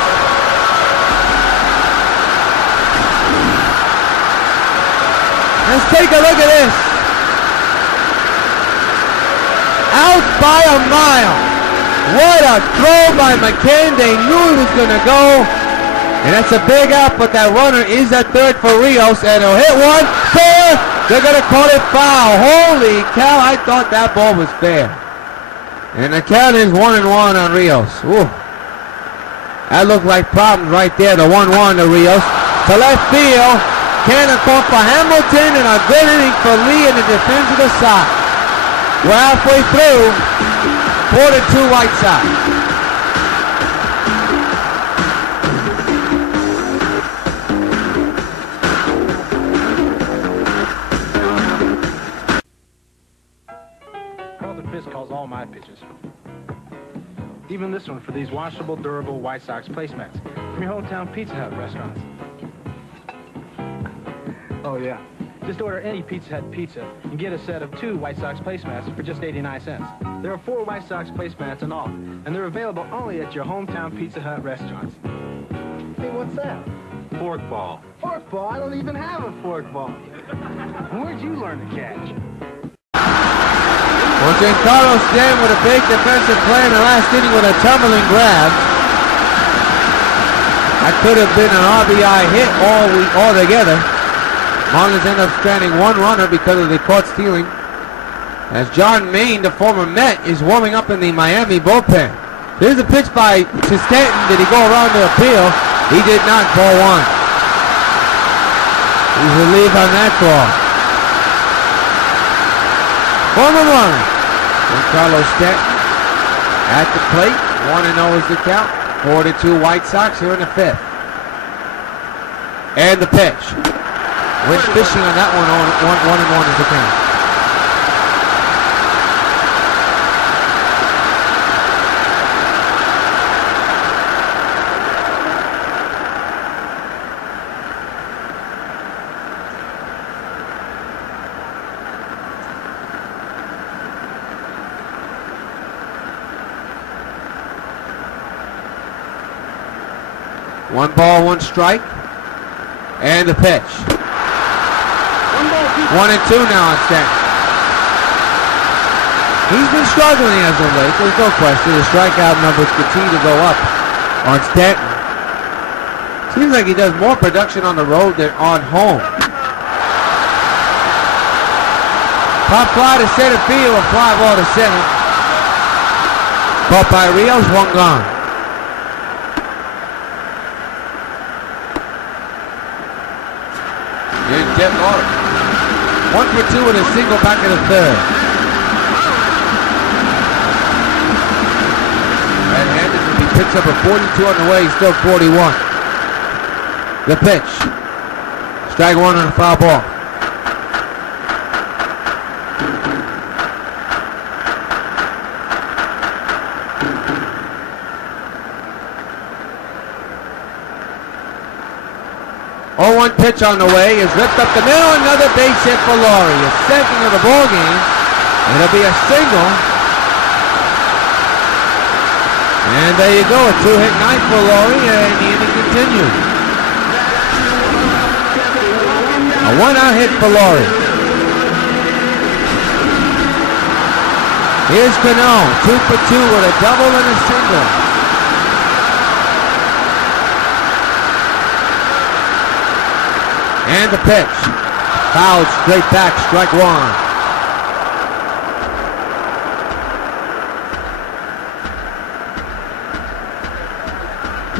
Let's take a look at this. Out by a mile. What a throw by McCann. They knew he was gonna go. And that's a big out, but that runner is at third for Rios, and he'll hit one. Fair. They're going to call it foul. Holy cow, I thought that ball was fair. And the count is 1-1 on Rios. Ooh. That looked like problems right there, the 1-1 to Rios. To left field, cannon caught for Hamilton, and a good inning for Lee in the defensive side. We're halfway through, 4-2 White Sox. Calls all my pitches. Even this one for these washable, durable White Sox placemats from your hometown Pizza Hut restaurants. Oh yeah, just order any Pizza Hut pizza and get a set of 2 White Sox placemats for just 89 cents. There are 4 White Sox placemats in all, and they're available only at your hometown Pizza Hut restaurants. Hey, what's that? Fork ball. Fork ball? I don't even have a fork ball. Where'd you learn to catch? Well, Giancarlo Stanton with a big defensive play in the last inning with a tumbling grab. That could have been an RBI hit altogether. Marlins end up stranding 1 runner because of the caught stealing. As John Maine, the former Met, is warming up in the Miami bullpen. Here's a pitch to Stanton. Did he go around to appeal? He did not. Ball 1. He's relieved on that ball. Former Marlins. Carlos Stanton at the plate. 1-0 is the count. 4-2 White Sox here in the 5th. And the pitch. Went fishing on that one. 1-1 is the count. One ball, 1 strike. And the pitch. 1-2 now on Stanton. He's been struggling as of late. There's no question. The strikeout numbers continue to go up on Stanton. Seems like he does more production on the road than on home. Pop fly to center field, a fly ball to center. Caught by Rios, 1 gone. Here's Jeff Lauder. 1 for 2 with a single back in the 3rd. Red-handed, he picks up a 42 on the way. He's still 41. The pitch. Strike 1 on a foul ball. Oh, 1 pitch on the way is ripped up the middle. Another base hit for Laurie. A second of the ball game. It'll be a single. And there you go, a 2-hit night for Laurie, and the inning continues. A 1-out hit for Laurie. Here's Cano, 2 for 2 with a double and a single. And the pitch. Fouled straight back, strike 1.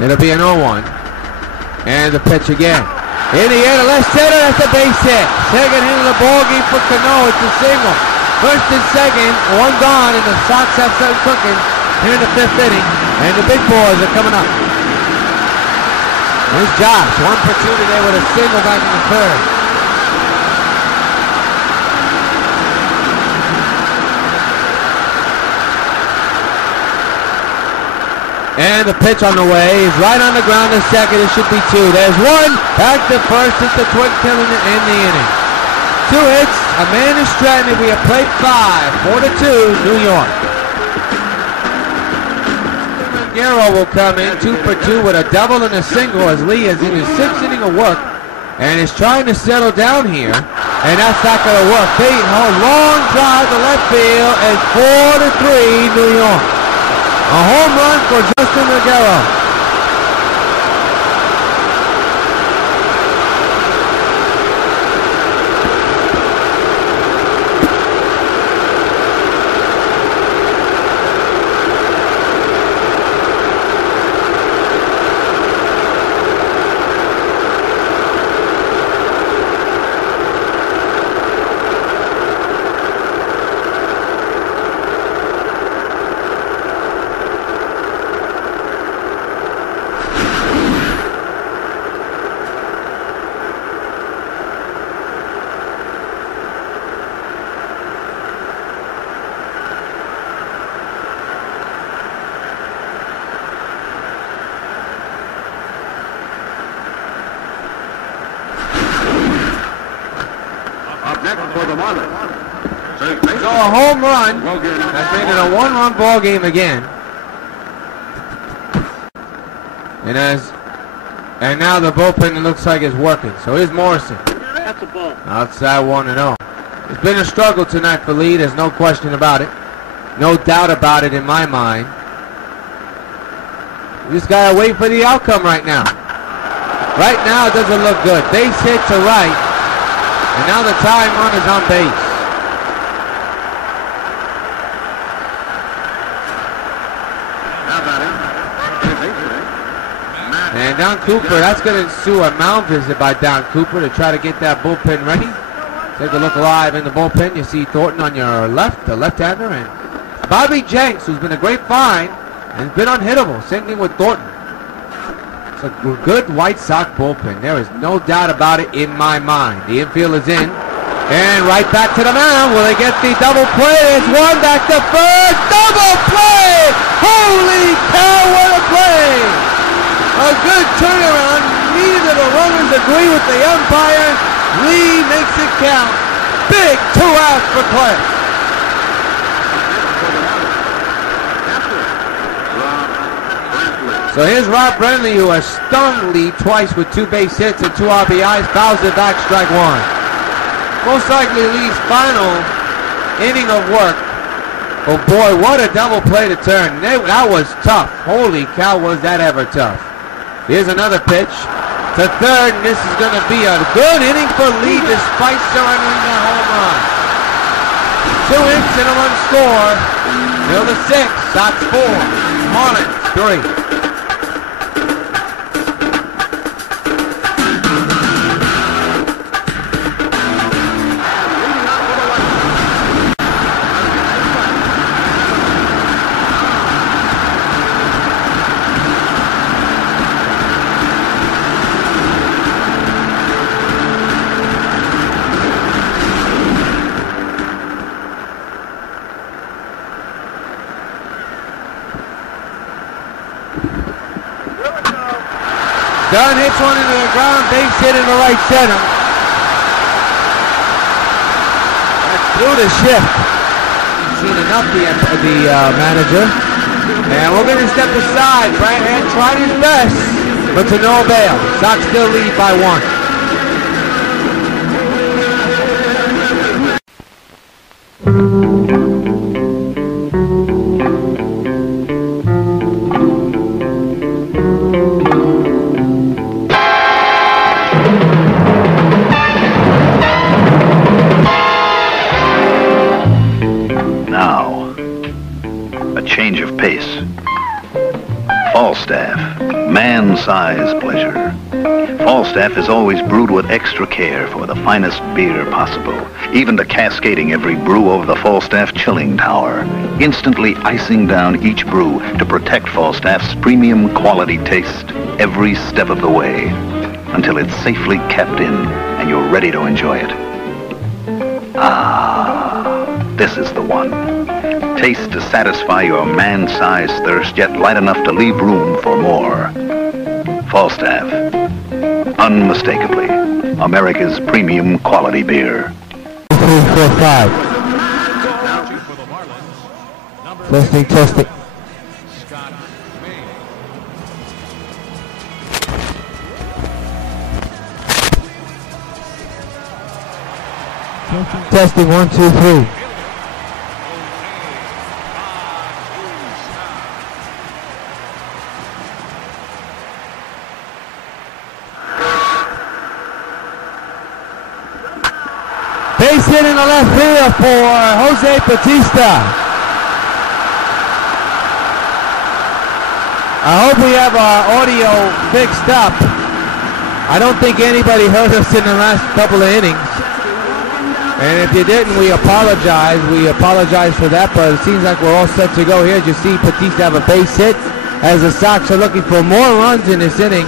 It'll be an 0-1. And the pitch again. In the air to left center, that's a base hit. Second hit of the ball game for Cano. It's a single. First and second, 1 gone, and the Sox have something cooking here in the 5th inning. And the big boys are coming up. Here's Josh, 1 for 2 today with a single back in the 3rd. And the pitch on the way is right on the ground to second. It should be 2. There's 1. Back to first. It's the twin killing to end the inning. 2 hits, a man is stranded. We have played 5, 4-2, New York. Guerrero will come in 2 for 2 with a double and a single as Lee is in his 6th inning of work and is trying to settle down here, and that's not going to work. A long drive to left field and 4-3 New York. A home run for Justin Guerrero. For the Marlins. So a home run has made it a 1-run ball game again. And now the bullpen looks like it's working. So here's Morrison. That's a ball. Outside 1-0. It's been a struggle tonight for Lee. There's no question about it. No doubt about it in my mind. We just gotta wait for the outcome right now. Right now it doesn't look good. Base hit to right. And now the tying run is on base. And Don Cooper, that's going to ensue a mound visit by Don Cooper to try to get that bullpen ready. Take a look live in the bullpen. You see Thornton on your left, the left-hander, and Bobby Jenks, who's been a great find and been unhittable. Same thing with Thornton. It's a good White Sox bullpen. There is no doubt about it in my mind. The infield is in. And right back to the mound. Will they get the double play? It's one back to first. Double play! Holy cow, what a play! A good turnaround. Neither of the runners agree with the umpire. Lee makes it count. Big 2 outs for Clay. So here's Rob Brentley, who has stung Lee twice with 2 base hits and 2 RBIs. Fouls it back, strike 1. Most likely Lee's final inning of work. Oh boy, what a double play to turn. That was tough. Holy cow, was that ever tough. Here's another pitch to third, and this is going to be a good inning for Lee despite surrendering that home run. 2 hits and a run score. Till the 6th, Sox 4, Marlins 3. Dunn hits one into the ground, base hit in the right center. That's through the shift. He's seen enough, the manager. And we're going to step aside. Brad Hand tried his best, but to no avail. Sox still lead by 1. Change of pace. Falstaff, man-sized pleasure. Falstaff is always brewed with extra care for the finest beer possible, even to cascading every brew over the Falstaff chilling tower, instantly icing down each brew to protect Falstaff's premium quality taste every step of the way, until it's safely kept in and you're ready to enjoy it. Ah, this is the one. Taste to satisfy your man-sized thirst, yet light enough to leave room for more. Falstaff, unmistakably America's premium quality beer. 4, 5. Testing, testing. Testing, 1, 2, 3. Base hit in the left field for Jose Bautista. I hope we have our audio fixed up. I don't think anybody heard us in the last couple of innings. And if you didn't, we apologize. We apologize for that, but it seems like we're all set to go here. As you see, Bautista have a base hit as the Sox are looking for more runs in this inning.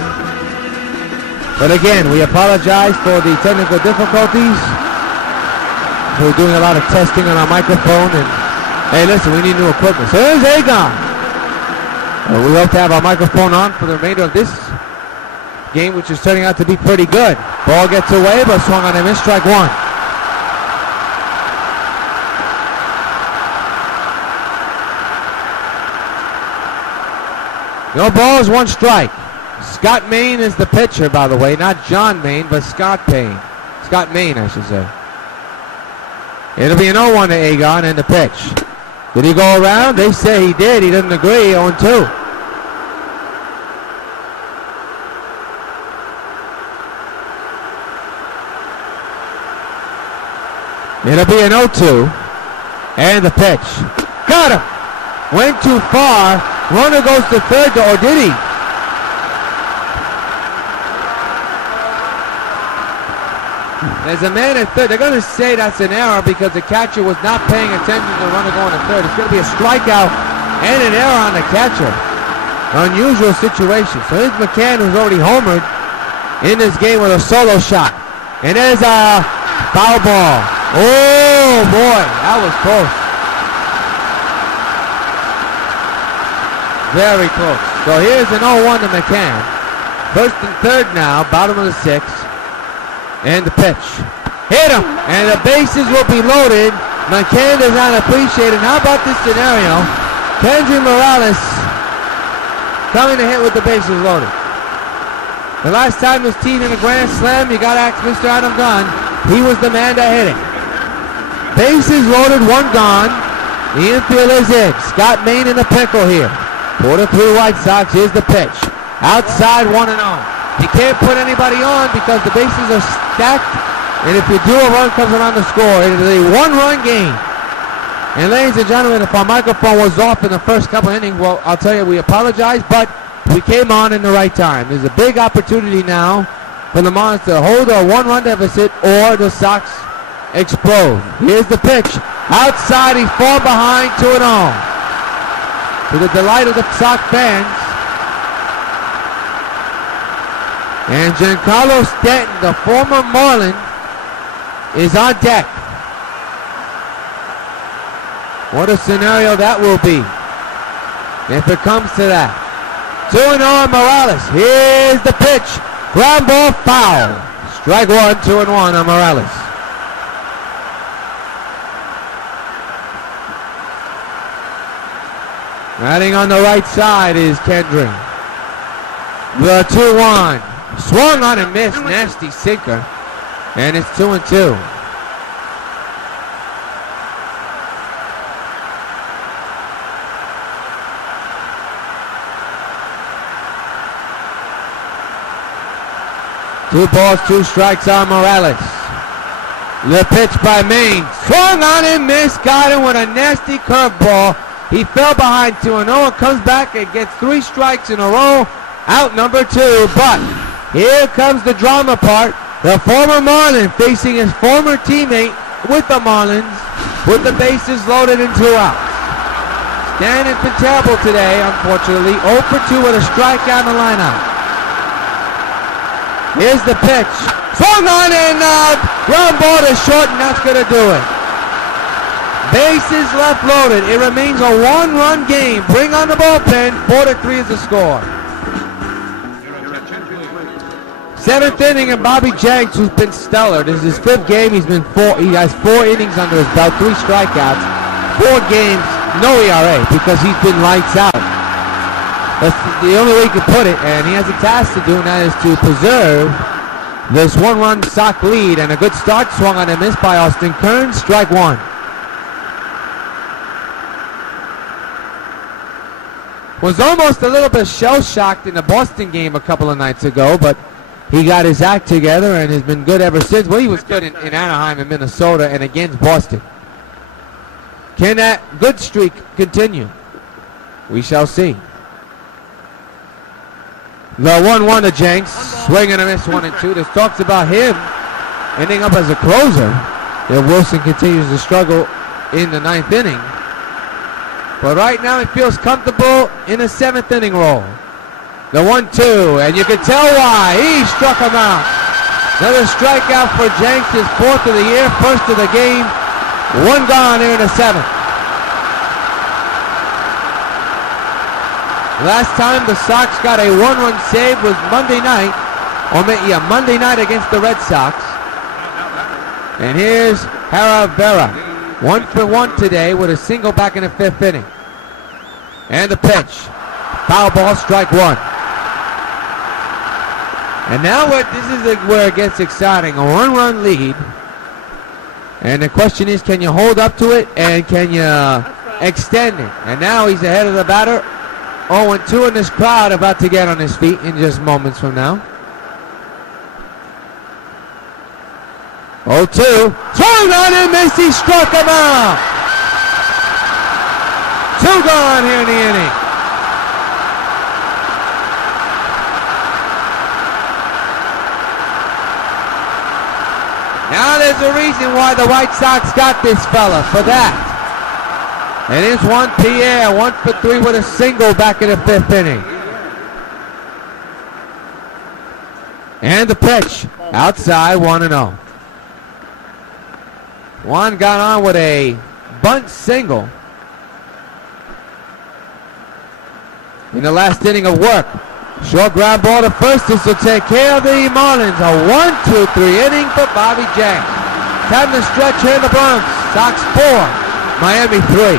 But again, we apologize for the technical difficulties. We're doing a lot of testing on our microphone, and hey, listen, we need new equipment. So there's Agon. We hope to have our microphone on for the remainder of this game, which is turning out to be pretty good. Ball gets away, but swung on and missed, strike one. No balls, one strike. Scott Maine is the pitcher, by the way, not John Maine, but Scott Payne. Scott Maine, I should say. It'll be an 0-1 to Agon and the pitch. Did he go around? They say he did. He doesn't agree. 0-2. It'll be an 0-2. And the pitch. Got him. Went too far. Runner goes to third, or did he? There's a man at third. They're going to say that's an error because the catcher was not paying attention to the runner going to third. It's going to be a strikeout and an error on the catcher. Unusual situation. So here's McCann, who's already homered in this game with a solo shot. And there's a foul ball. Oh, boy. That was close. Very close. So here's an 0-1 to McCann. First and third now, bottom of the sixth. And the pitch. Hit him! And the bases will be loaded. McCann does not appreciate it. How about this scenario? Kendry Morales coming to hit with the bases loaded. The last time his team in a grand slam, you got to ask Mr. Adam Gunn. He was the man that hit it. Bases loaded, one gone. The infield is in. Scott Maine in the pickle here. 4-3 White Sox. Here's the pitch. Outside, 1-0. You can't put anybody on because the bases are stacked, and if you do, a run comes around the score. It is a one-run game. And ladies and gentlemen, if our microphone was off in the first couple innings, well, I'll tell you, we apologize, but we came on in the right time. There's a big opportunity now for the Marlins to hold a one-run deficit, or the Sox explode. Here's the pitch. Outside, he's far behind, 2-0. To the delight of the Sox fans. And Giancarlo Stanton, the former Marlin, is on deck. What a scenario that will be if it comes to that. 2-0 Morales. Here's the pitch. Ground ball, foul. Strike one, 2-1 on Morales. Batting on the right side is Kendry. The 2-1. Swung on and missed. Nasty sinker. And it's 2-2. Two balls, two strikes on Morales. The pitch by Maine. Swung on and missed. Got him with a nasty curveball. He fell behind 2-0 and comes back and gets 3 strikes in a row. Out number 2. But here comes the drama part. The former Marlin facing his former teammate with the Marlins with the bases loaded and 2 outs. Stan has been terrible today, unfortunately. 0 for 2 with a strikeout in the lineup. Here's the pitch. Swung on and ground ball to short, and that's going to do it. Bases left loaded. It remains a one-run game. Bring on the bullpen. 4-3 is the score. 7th inning, and Bobby Jenks, who's been stellar. This is his 5th game. He has 4 innings under his belt, 3 strikeouts, 4 games, no ERA, because he's been lights out. That's the only way you can put it, and he has a task to do, and that is to preserve this 1-run Sox lead. And a good start, swung on and missed by Austin Kearns, strike 1. Was almost a little bit shell-shocked in the Boston game a couple of nights ago, but he got his act together and has been good ever since. Well, he was good in Anaheim and Minnesota and against Boston. Can that good streak continue? We shall see. The 1-1 to Jenks, swing and a miss, 1-2. This talks about him ending up as a closer if Wilson continues to struggle in the 9th inning. But right now he feels comfortable in a 7th inning role. The 1-2, and you can tell why. He struck him out. Another strikeout for Jenks, his 4th of the year, 1st of the game. 1 gone here in the 7th. Last time the Sox got a 1-run save was Monday night against the Red Sox. And here's Herrera, 1 for 1 today with a single back in the 5th inning. And the pitch, foul ball, strike 1. And now this is where it gets exciting, a 1-run lead. And the question is, can you hold up to it and can you extend it? And now he's ahead of the batter. 0-2 in this crowd, about to get on his feet in just moments from now. 0-2. Swung on and missed. He struck him out. 2 gone here in the inning. Now there's a reason why the White Sox got this fella, for that. And here's Juan Pierre, 1 for 3 with a single back in the 5th inning. And the pitch, outside, 1-0. Juan got on with a bunt single in the last inning of work. Short ground ball to first. This will take care of the Marlins. A 1-2-3 inning for Bobby Jenks. Time to stretch here in the Bronx. Sox 4, Miami 3.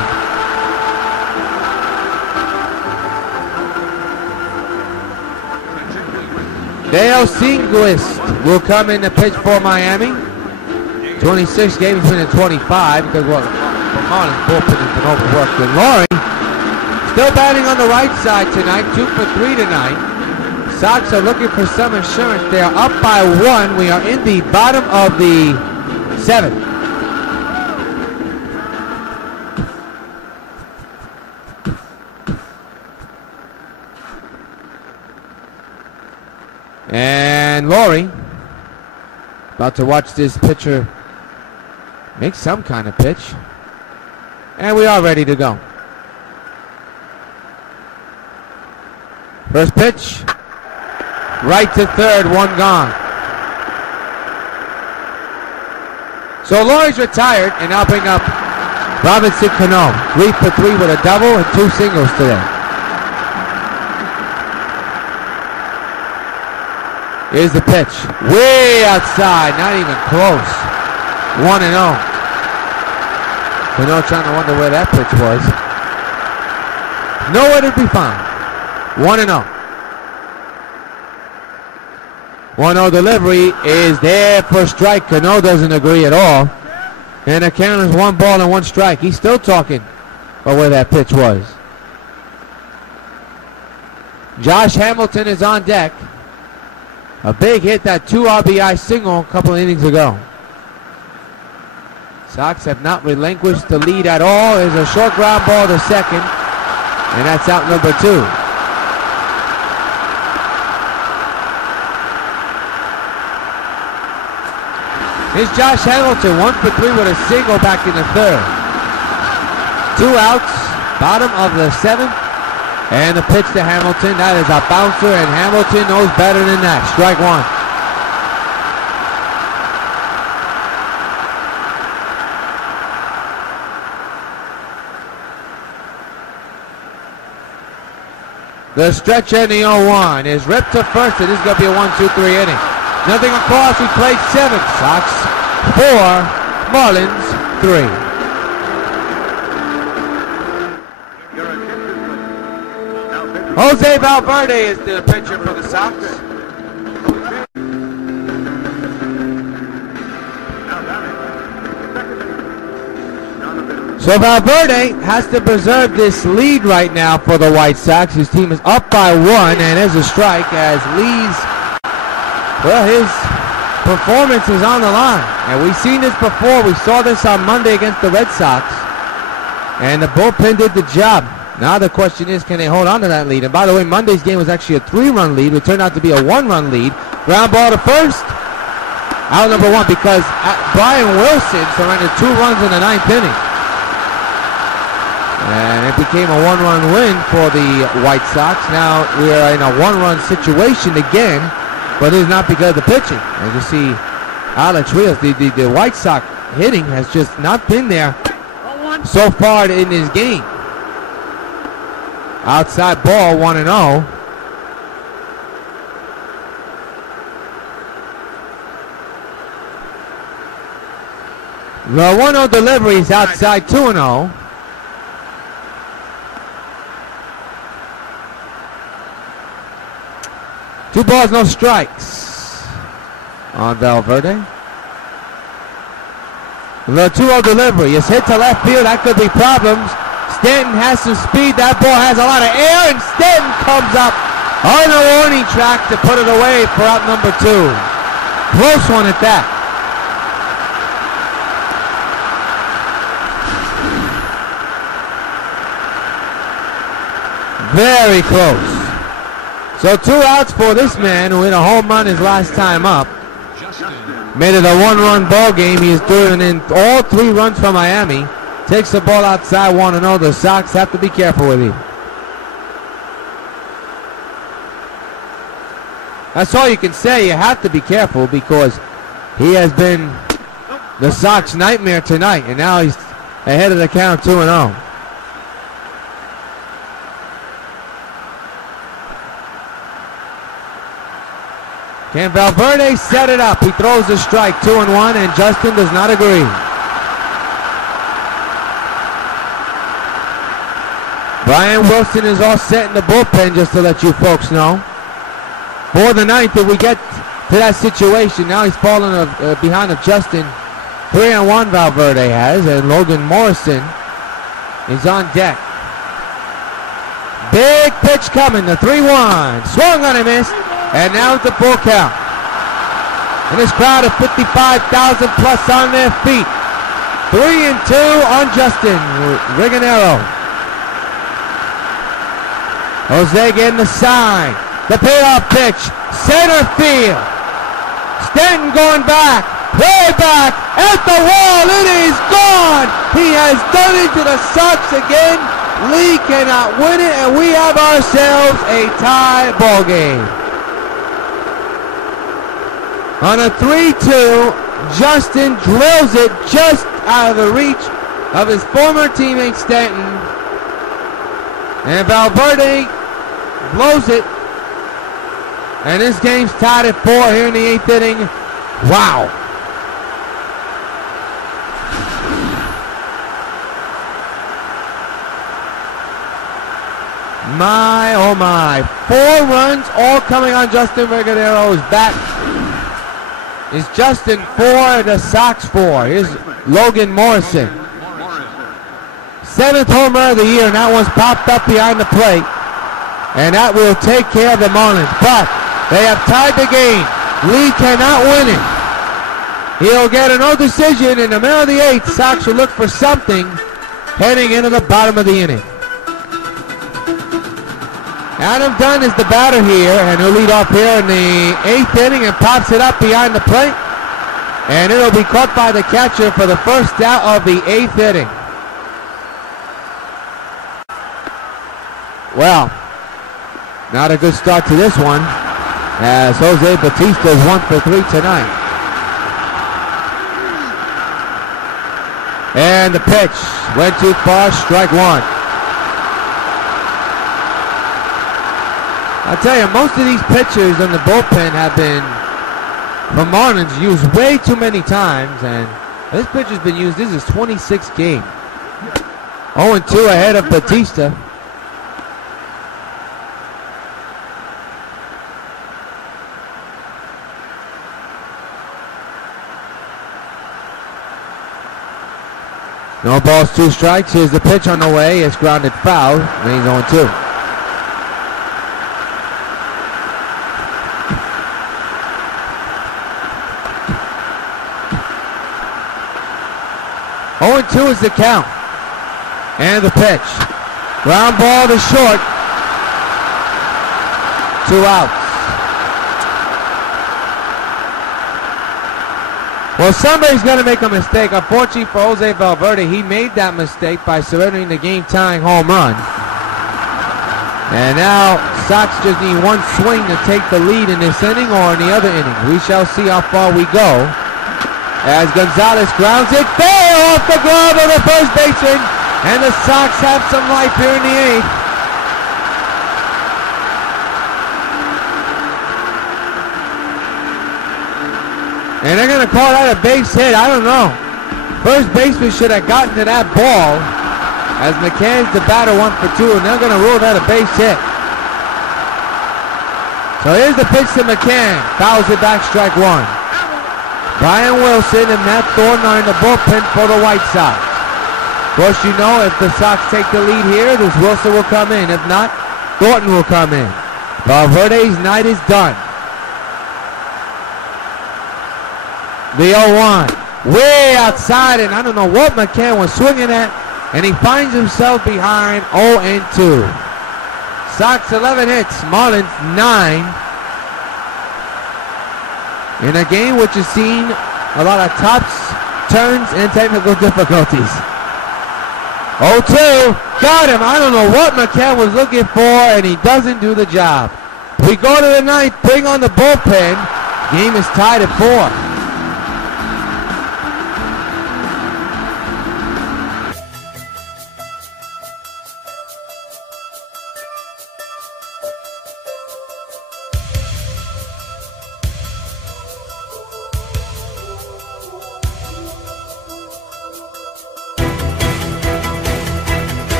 Dale Singquist will come in to pitch for Miami. 26 games, he's been in 25 because, well, the Marlins bullpen has been overworked. And Laurie still batting on the right side tonight, 2 for 3 tonight. Sox are looking for some insurance. They are up by 1. We are in the bottom of the 7th. And Laurie about to watch this pitcher make some kind of pitch. And we are ready to go. First pitch, right to third, 1 gone. So Laurie's retired, and I'll bring up Robinson Cano, 3 for 3 with a double and 2 singles today. Here's the pitch, way outside, not even close. 1-0. Cano trying to wonder where that pitch was. Nowhere to be found. 1-0. 1-0 delivery is there for strike. Cano doesn't agree at all. And the count is 1 ball and 1 strike. He's still talking about where that pitch was. Josh Hamilton is on deck. A big hit, that 2 RBI single a couple of innings ago. Sox have not relinquished the lead at all. There's a short ground ball to second, and that's out number 2. Here's Josh Hamilton, 1 for 3 with a single back in the 3rd. 2 outs, bottom of the 7th. And the pitch to Hamilton, that is a bouncer, and Hamilton knows better than that. Strike 1. The stretch in the 0-1 is ripped to first, and this is going to be a 1-2-3 inning. Nothing across. We played 7. Sox 4, Marlins 3. Jose Valverde is the pitcher for the Sox. So Valverde has to preserve this lead right now for the White Sox. His team is up by 1, and there's a strike as Lee's, well, his performance is on the line. And we've seen this before. We saw this on Monday against the Red Sox, and the bullpen did the job. Now the question is, can they hold on to that lead? And by the way, Monday's game was actually a 3-run lead. It turned out to be a 1-run lead. Ground ball to first. Out number 1 because Brian Wilson surrendered 2 runs in the 9th inning. And it became a 1-run win for the White Sox. Now we are in a 1-run situation again, but it is not because of the pitching. As you see, Alex Rios, the White Sox hitting has just not been there so far in this game. Outside ball, 1-0. The 1-0 delivery is outside, 2-0. Two balls, no strikes on Valverde. The 2-0 delivery is hit to left field. That could be problems. Stanton has some speed. That ball has a lot of air, and Stanton comes up on the warning track to put it away for out number 2. Close one at that. Very close. So 2 outs for this man who hit a home run his last time up. Made it a 1-run ball game. He is doing in all 3 runs from Miami. Takes the ball outside, 1-0. The Sox have to be careful with him. That's all you can say. You have to be careful because he has been the Sox nightmare tonight. And now he's ahead of the count, 2-0. Can Valverde set it up? He throws the strike, 2-1, and Justin does not agree. Brian Wilson is all set in the bullpen, just to let you folks know. For the 9th, if we get to that situation, now he's falling behind of Justin. 3-1 Valverde has, and Logan Morrison is on deck. Big pitch coming, the 3-1. Swung on and missed. And now it's a full count. And this crowd of 55,000 plus on their feet. 3-2 on Justin Rigonero. Jose getting the sign. The payoff pitch. Center field. Stanton going back. Way back. At the wall. It is gone. He has done it to the Sox again. Lee cannot win it. And we have ourselves a tie ball game. On a 3-2, Justin drills it just out of the reach of his former teammate Stanton. And Valverde blows it. And this game's tied at 4 here in the 8th inning. Wow. My, oh my. 4 runs all coming on Justin Rigonero's bat. Is Justin 4, the Sox 4. Here's Logan Morrison. 7th home run of the year, and that one's popped up behind the plate. And that will take care of the Marlins. But they have tied the game. Lee cannot win it. He'll get a no decision in the middle of the 8th. Sox will look for something heading into the bottom of the inning. Adam Dunn is the batter here, and he'll lead off here in the 8th inning and pops it up behind the plate. And it'll be caught by the catcher for the first out of the 8th inning. Well, not a good start to this one, as Jose Bautista is 1 for 3 tonight. And the pitch went too far, strike 1. I tell you, most of these pitchers in the bullpen have been for Marlins used way too many times, and this pitcher's been used. This is his 26th game. 0-2 ahead of Batista. No balls, 2 strikes. Here's the pitch on the way. It's grounded foul. Remains 0-2. Oh, 2 is the count. And the pitch. Ground ball to short. 2 outs. Well, somebody's going to make a mistake. Unfortunately for Jose Valverde, he made that mistake by surrendering the game-tying home run. And now Sox just need one swing to take the lead in this inning or in the other inning. We shall see how far we go. As Gonzalez grounds it fair off the glove of the first baseman. And the Sox have some life here in the 8th. And they're going to call that a base hit. I don't know. First baseman should have gotten to that ball as McCann's the batter 1 for 2, and they're going to rule that a base hit. So here's the pitch to McCann. Fouls it back, strike 1. Brian Wilson and Matt Thornton are in the bullpen for the White Sox. Of course, you know if the Sox take the lead here, this Wilson will come in. If not, Thornton will come in. Valverde's night is done. The 0-1, way outside, and I don't know what McCann was swinging at, and he finds himself behind 0-2. Sox 11 hits, Marlins 9. In a game which has seen a lot of tops, turns, and technical difficulties. 0-2, got him. I don't know what McCann was looking for, and he doesn't do the job. We go to the 9th, bring on the bullpen. Game is tied at 4.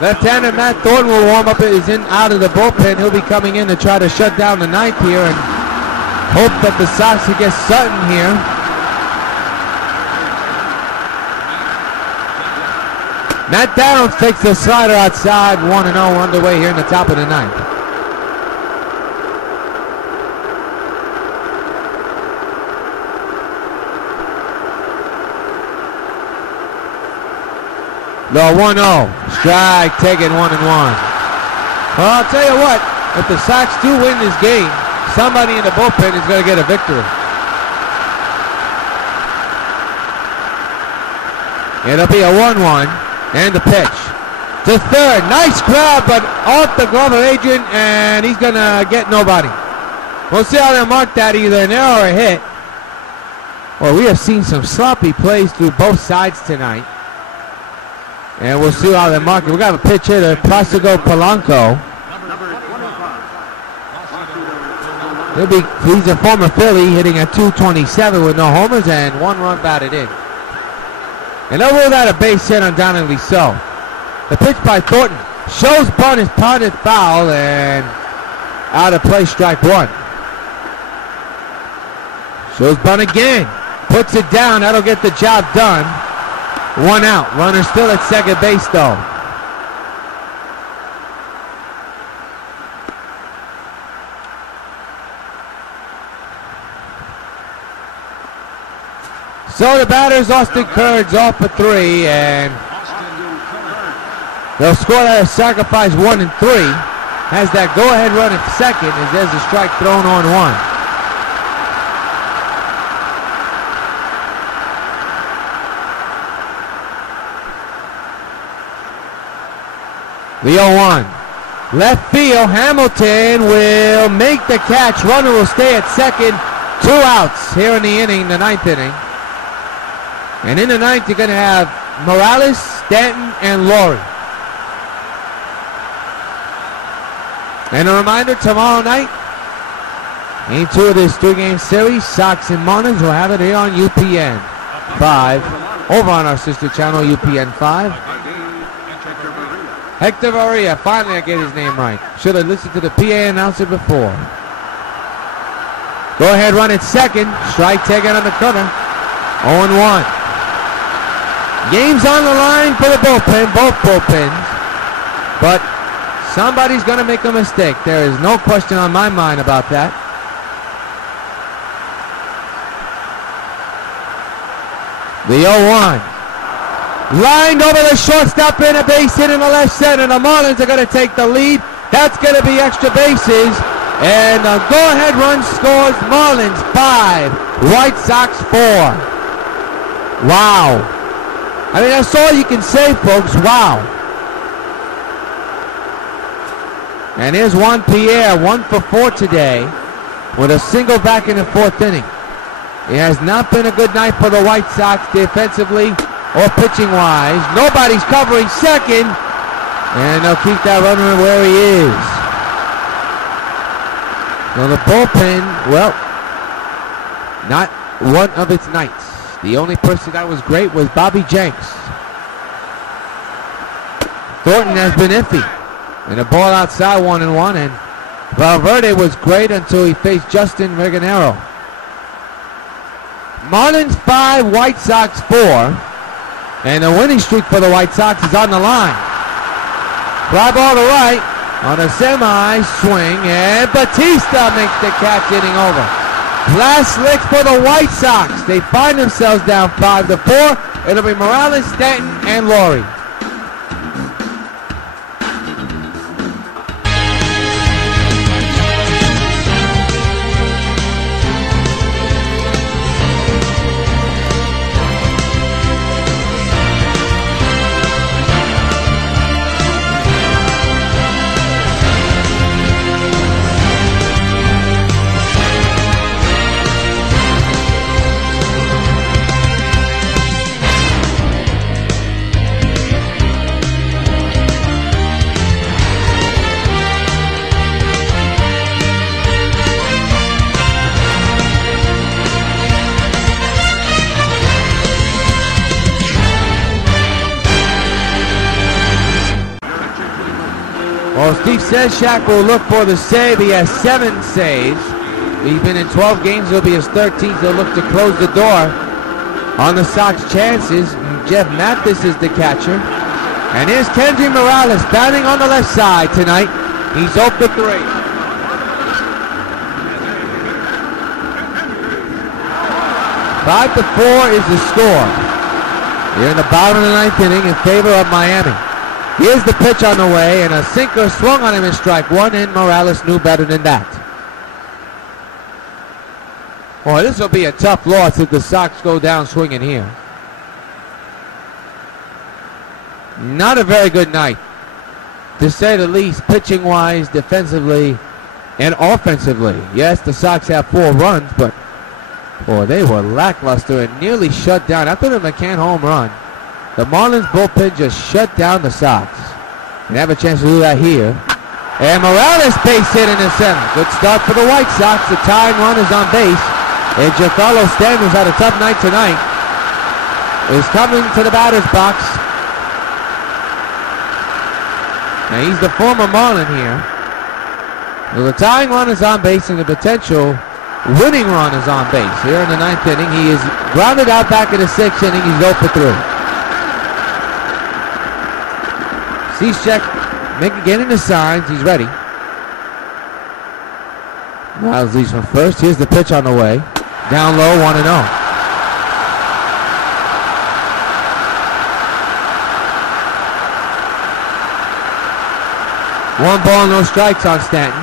Left-hander Matt Thornton will warm up. Is in out of the bullpen. He'll be coming in to try to shut down the 9th here and hope that the Sox will get Sutton here. Matt Downs takes the slider outside. 1-0 underway here in the top of the 9th. The 1-0, strike taken 1-1. Well, I'll tell you what, if the Sox do win this game, somebody in the bullpen is going to get a victory. It'll be a 1-1, and the pitch to third. Nice grab, but off the glove of Adrian, and he's going to get nobody. We'll see how they mark that, either an error or a hit. Well, we have seen some sloppy plays through both sides tonight. And we'll see how they mark it. We got a pitch hitter, Placido Polanco. He's a former Philly, hitting at .227 with no homers and 1 run batted in. And they'll rule that a base hit, undoubtedly so. The pitch by Thornton shows bunt is potted foul and out of play, strike 1. Shows bunt again, puts it down. That'll get the job done. 1 out. Runner still at second base, though. So the batter's Austin Kearns off for 3, and They'll score that sacrifice 1 and 3. Has that go-ahead run at second as there's a strike thrown on 1. The 0-1. Left field, Hamilton will make the catch. Runner will stay at second. 2 outs here in the inning, the 9th inning. And in the 9th, you're going to have Morales, Stanton, and Laurie. And a reminder, tomorrow night, Game 2 of this 3-game series, Sox and Marlins will have it here on UPN 5. Over on our sister channel, UPN 5. Hector Varela, finally I get his name right. Should have listened to the PA announcer before. Go ahead, run at second. Strike taken on the cover. 0-1. Game's on the line for the bullpen, both bullpens. But somebody's going to make a mistake. There is no question on my mind about that. The 0-1. Lined over the shortstop in a base hit in the left center. The Marlins are going to take the lead. That's going to be extra bases. And a go-ahead run scores Marlins 5, White Sox 4. Wow. I mean, that's all you can say, folks. Wow. And here's Juan Pierre, 1 for 4 today, with a single back in the 4th inning. It has not been a good night for the White Sox defensively or pitching-wise. Nobody's covering second, and they'll keep that runner where he is. So the bullpen, well, not one of its nights. The only person that was great was Bobby Jenks. Thornton has been iffy. And a ball outside 1-1, and Valverde was great until he faced Justin Reganero. Marlins 5, White Sox 4. And the winning streak for the White Sox is on the line. Fly ball to right on a semi swing, and Batista makes the catch, inning over. Last licks for the White Sox. They find themselves down 5-4. It'll be Morales, Stanton, and Laurie. Well, Steve Seshak will look for the save. He has 7 saves. He's been in 12 games. It'll be his 13th. He'll look to close the door on the Sox chances. Jeff Mathis is the catcher. And here's Kendry Morales batting on the left side tonight. He's 0 for 3. Five to 4 is the score. Here in the bottom of the 9th inning in favor of Miami. Here's the pitch on the way, and a sinker swung on him in strike 1, and Morales knew better than that. Boy, this will be a tough loss if the Sox go down swinging here. Not a very good night, to say the least, pitching-wise, defensively, and offensively. Yes, the Sox have 4 runs, but boy, they were lackluster and nearly shut down. After the McCann home run, the Marlins bullpen just shut down the Sox. And have a chance to do that here. And Morales base hit in the center. Good start for the White Sox. The tying run is on base. And Giancarlo Stanton, who's had a tough night tonight, is coming to the batter's box. Now he's the former Marlin here. So the tying run is on base, and the potential winning run is on base. Here in the 9th inning, he is grounded out back in the 6th inning. He's 0 for 3. Cishek getting the signs. He's ready. Miles leads from first. Here's the pitch on the way. Down low, 1-0. 1 ball, no strikes on Stanton.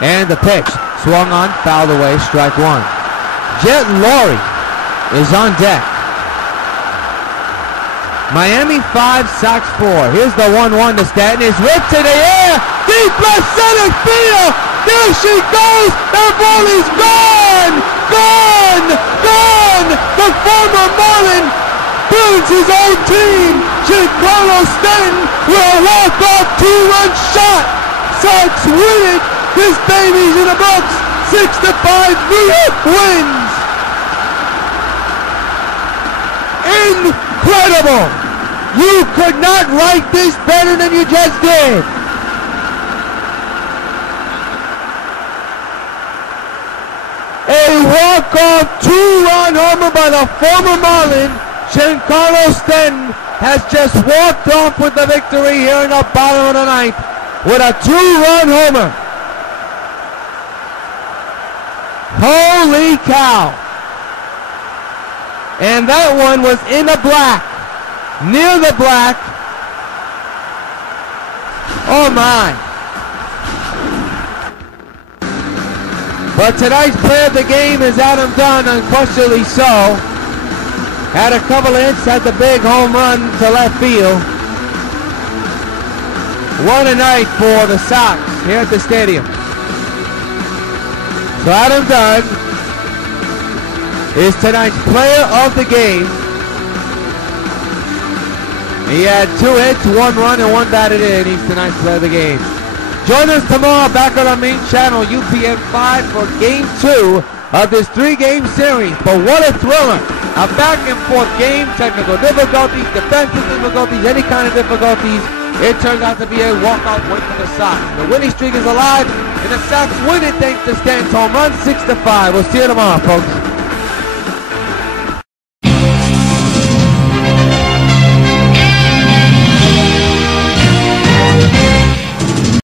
And the pitch. Swung on, fouled away, strike 1. Jet Laurie is on deck. Miami 5, Sox 4. Here's the 1-1 to Stanton. It's ripped to the air. Deep left center field. There she goes. That ball is gone. Gone. Gone. The former Marlin burns his own team. Giancarlo Stanton with a walk-off 2-run shot. Sox win it. This baby's in the books. 6-5. New York wins. Incredible! You could not write this better than you just did. A walk-off 2-run homer by the former Marlin. Giancarlo Stanton has just walked off with the victory here in the bottom of the ninth with a 2-run homer. Holy cow! And that one was in the black, near the black. Oh my. But tonight's player of the game is Adam Dunn, unquestionably so. Had a couple of hits, had the big home run to left field. What a night for the Sox here at the stadium. So Adam Dunn is tonight's player of the game. He had 2 hits, 1 run, and 1 batted in. He's tonight's player of the game. Join us tomorrow back on our main channel, UPN 5, for Game 2 of this 3-game series. But what a thriller. A back-and-forth game, technical difficulties, defensive difficulties, any kind of difficulties. It turns out to be a walkout win for the Sox. The winning streak is alive, and the Sox win it thanks to Stanton's home run, 6-5. We'll see you tomorrow, folks.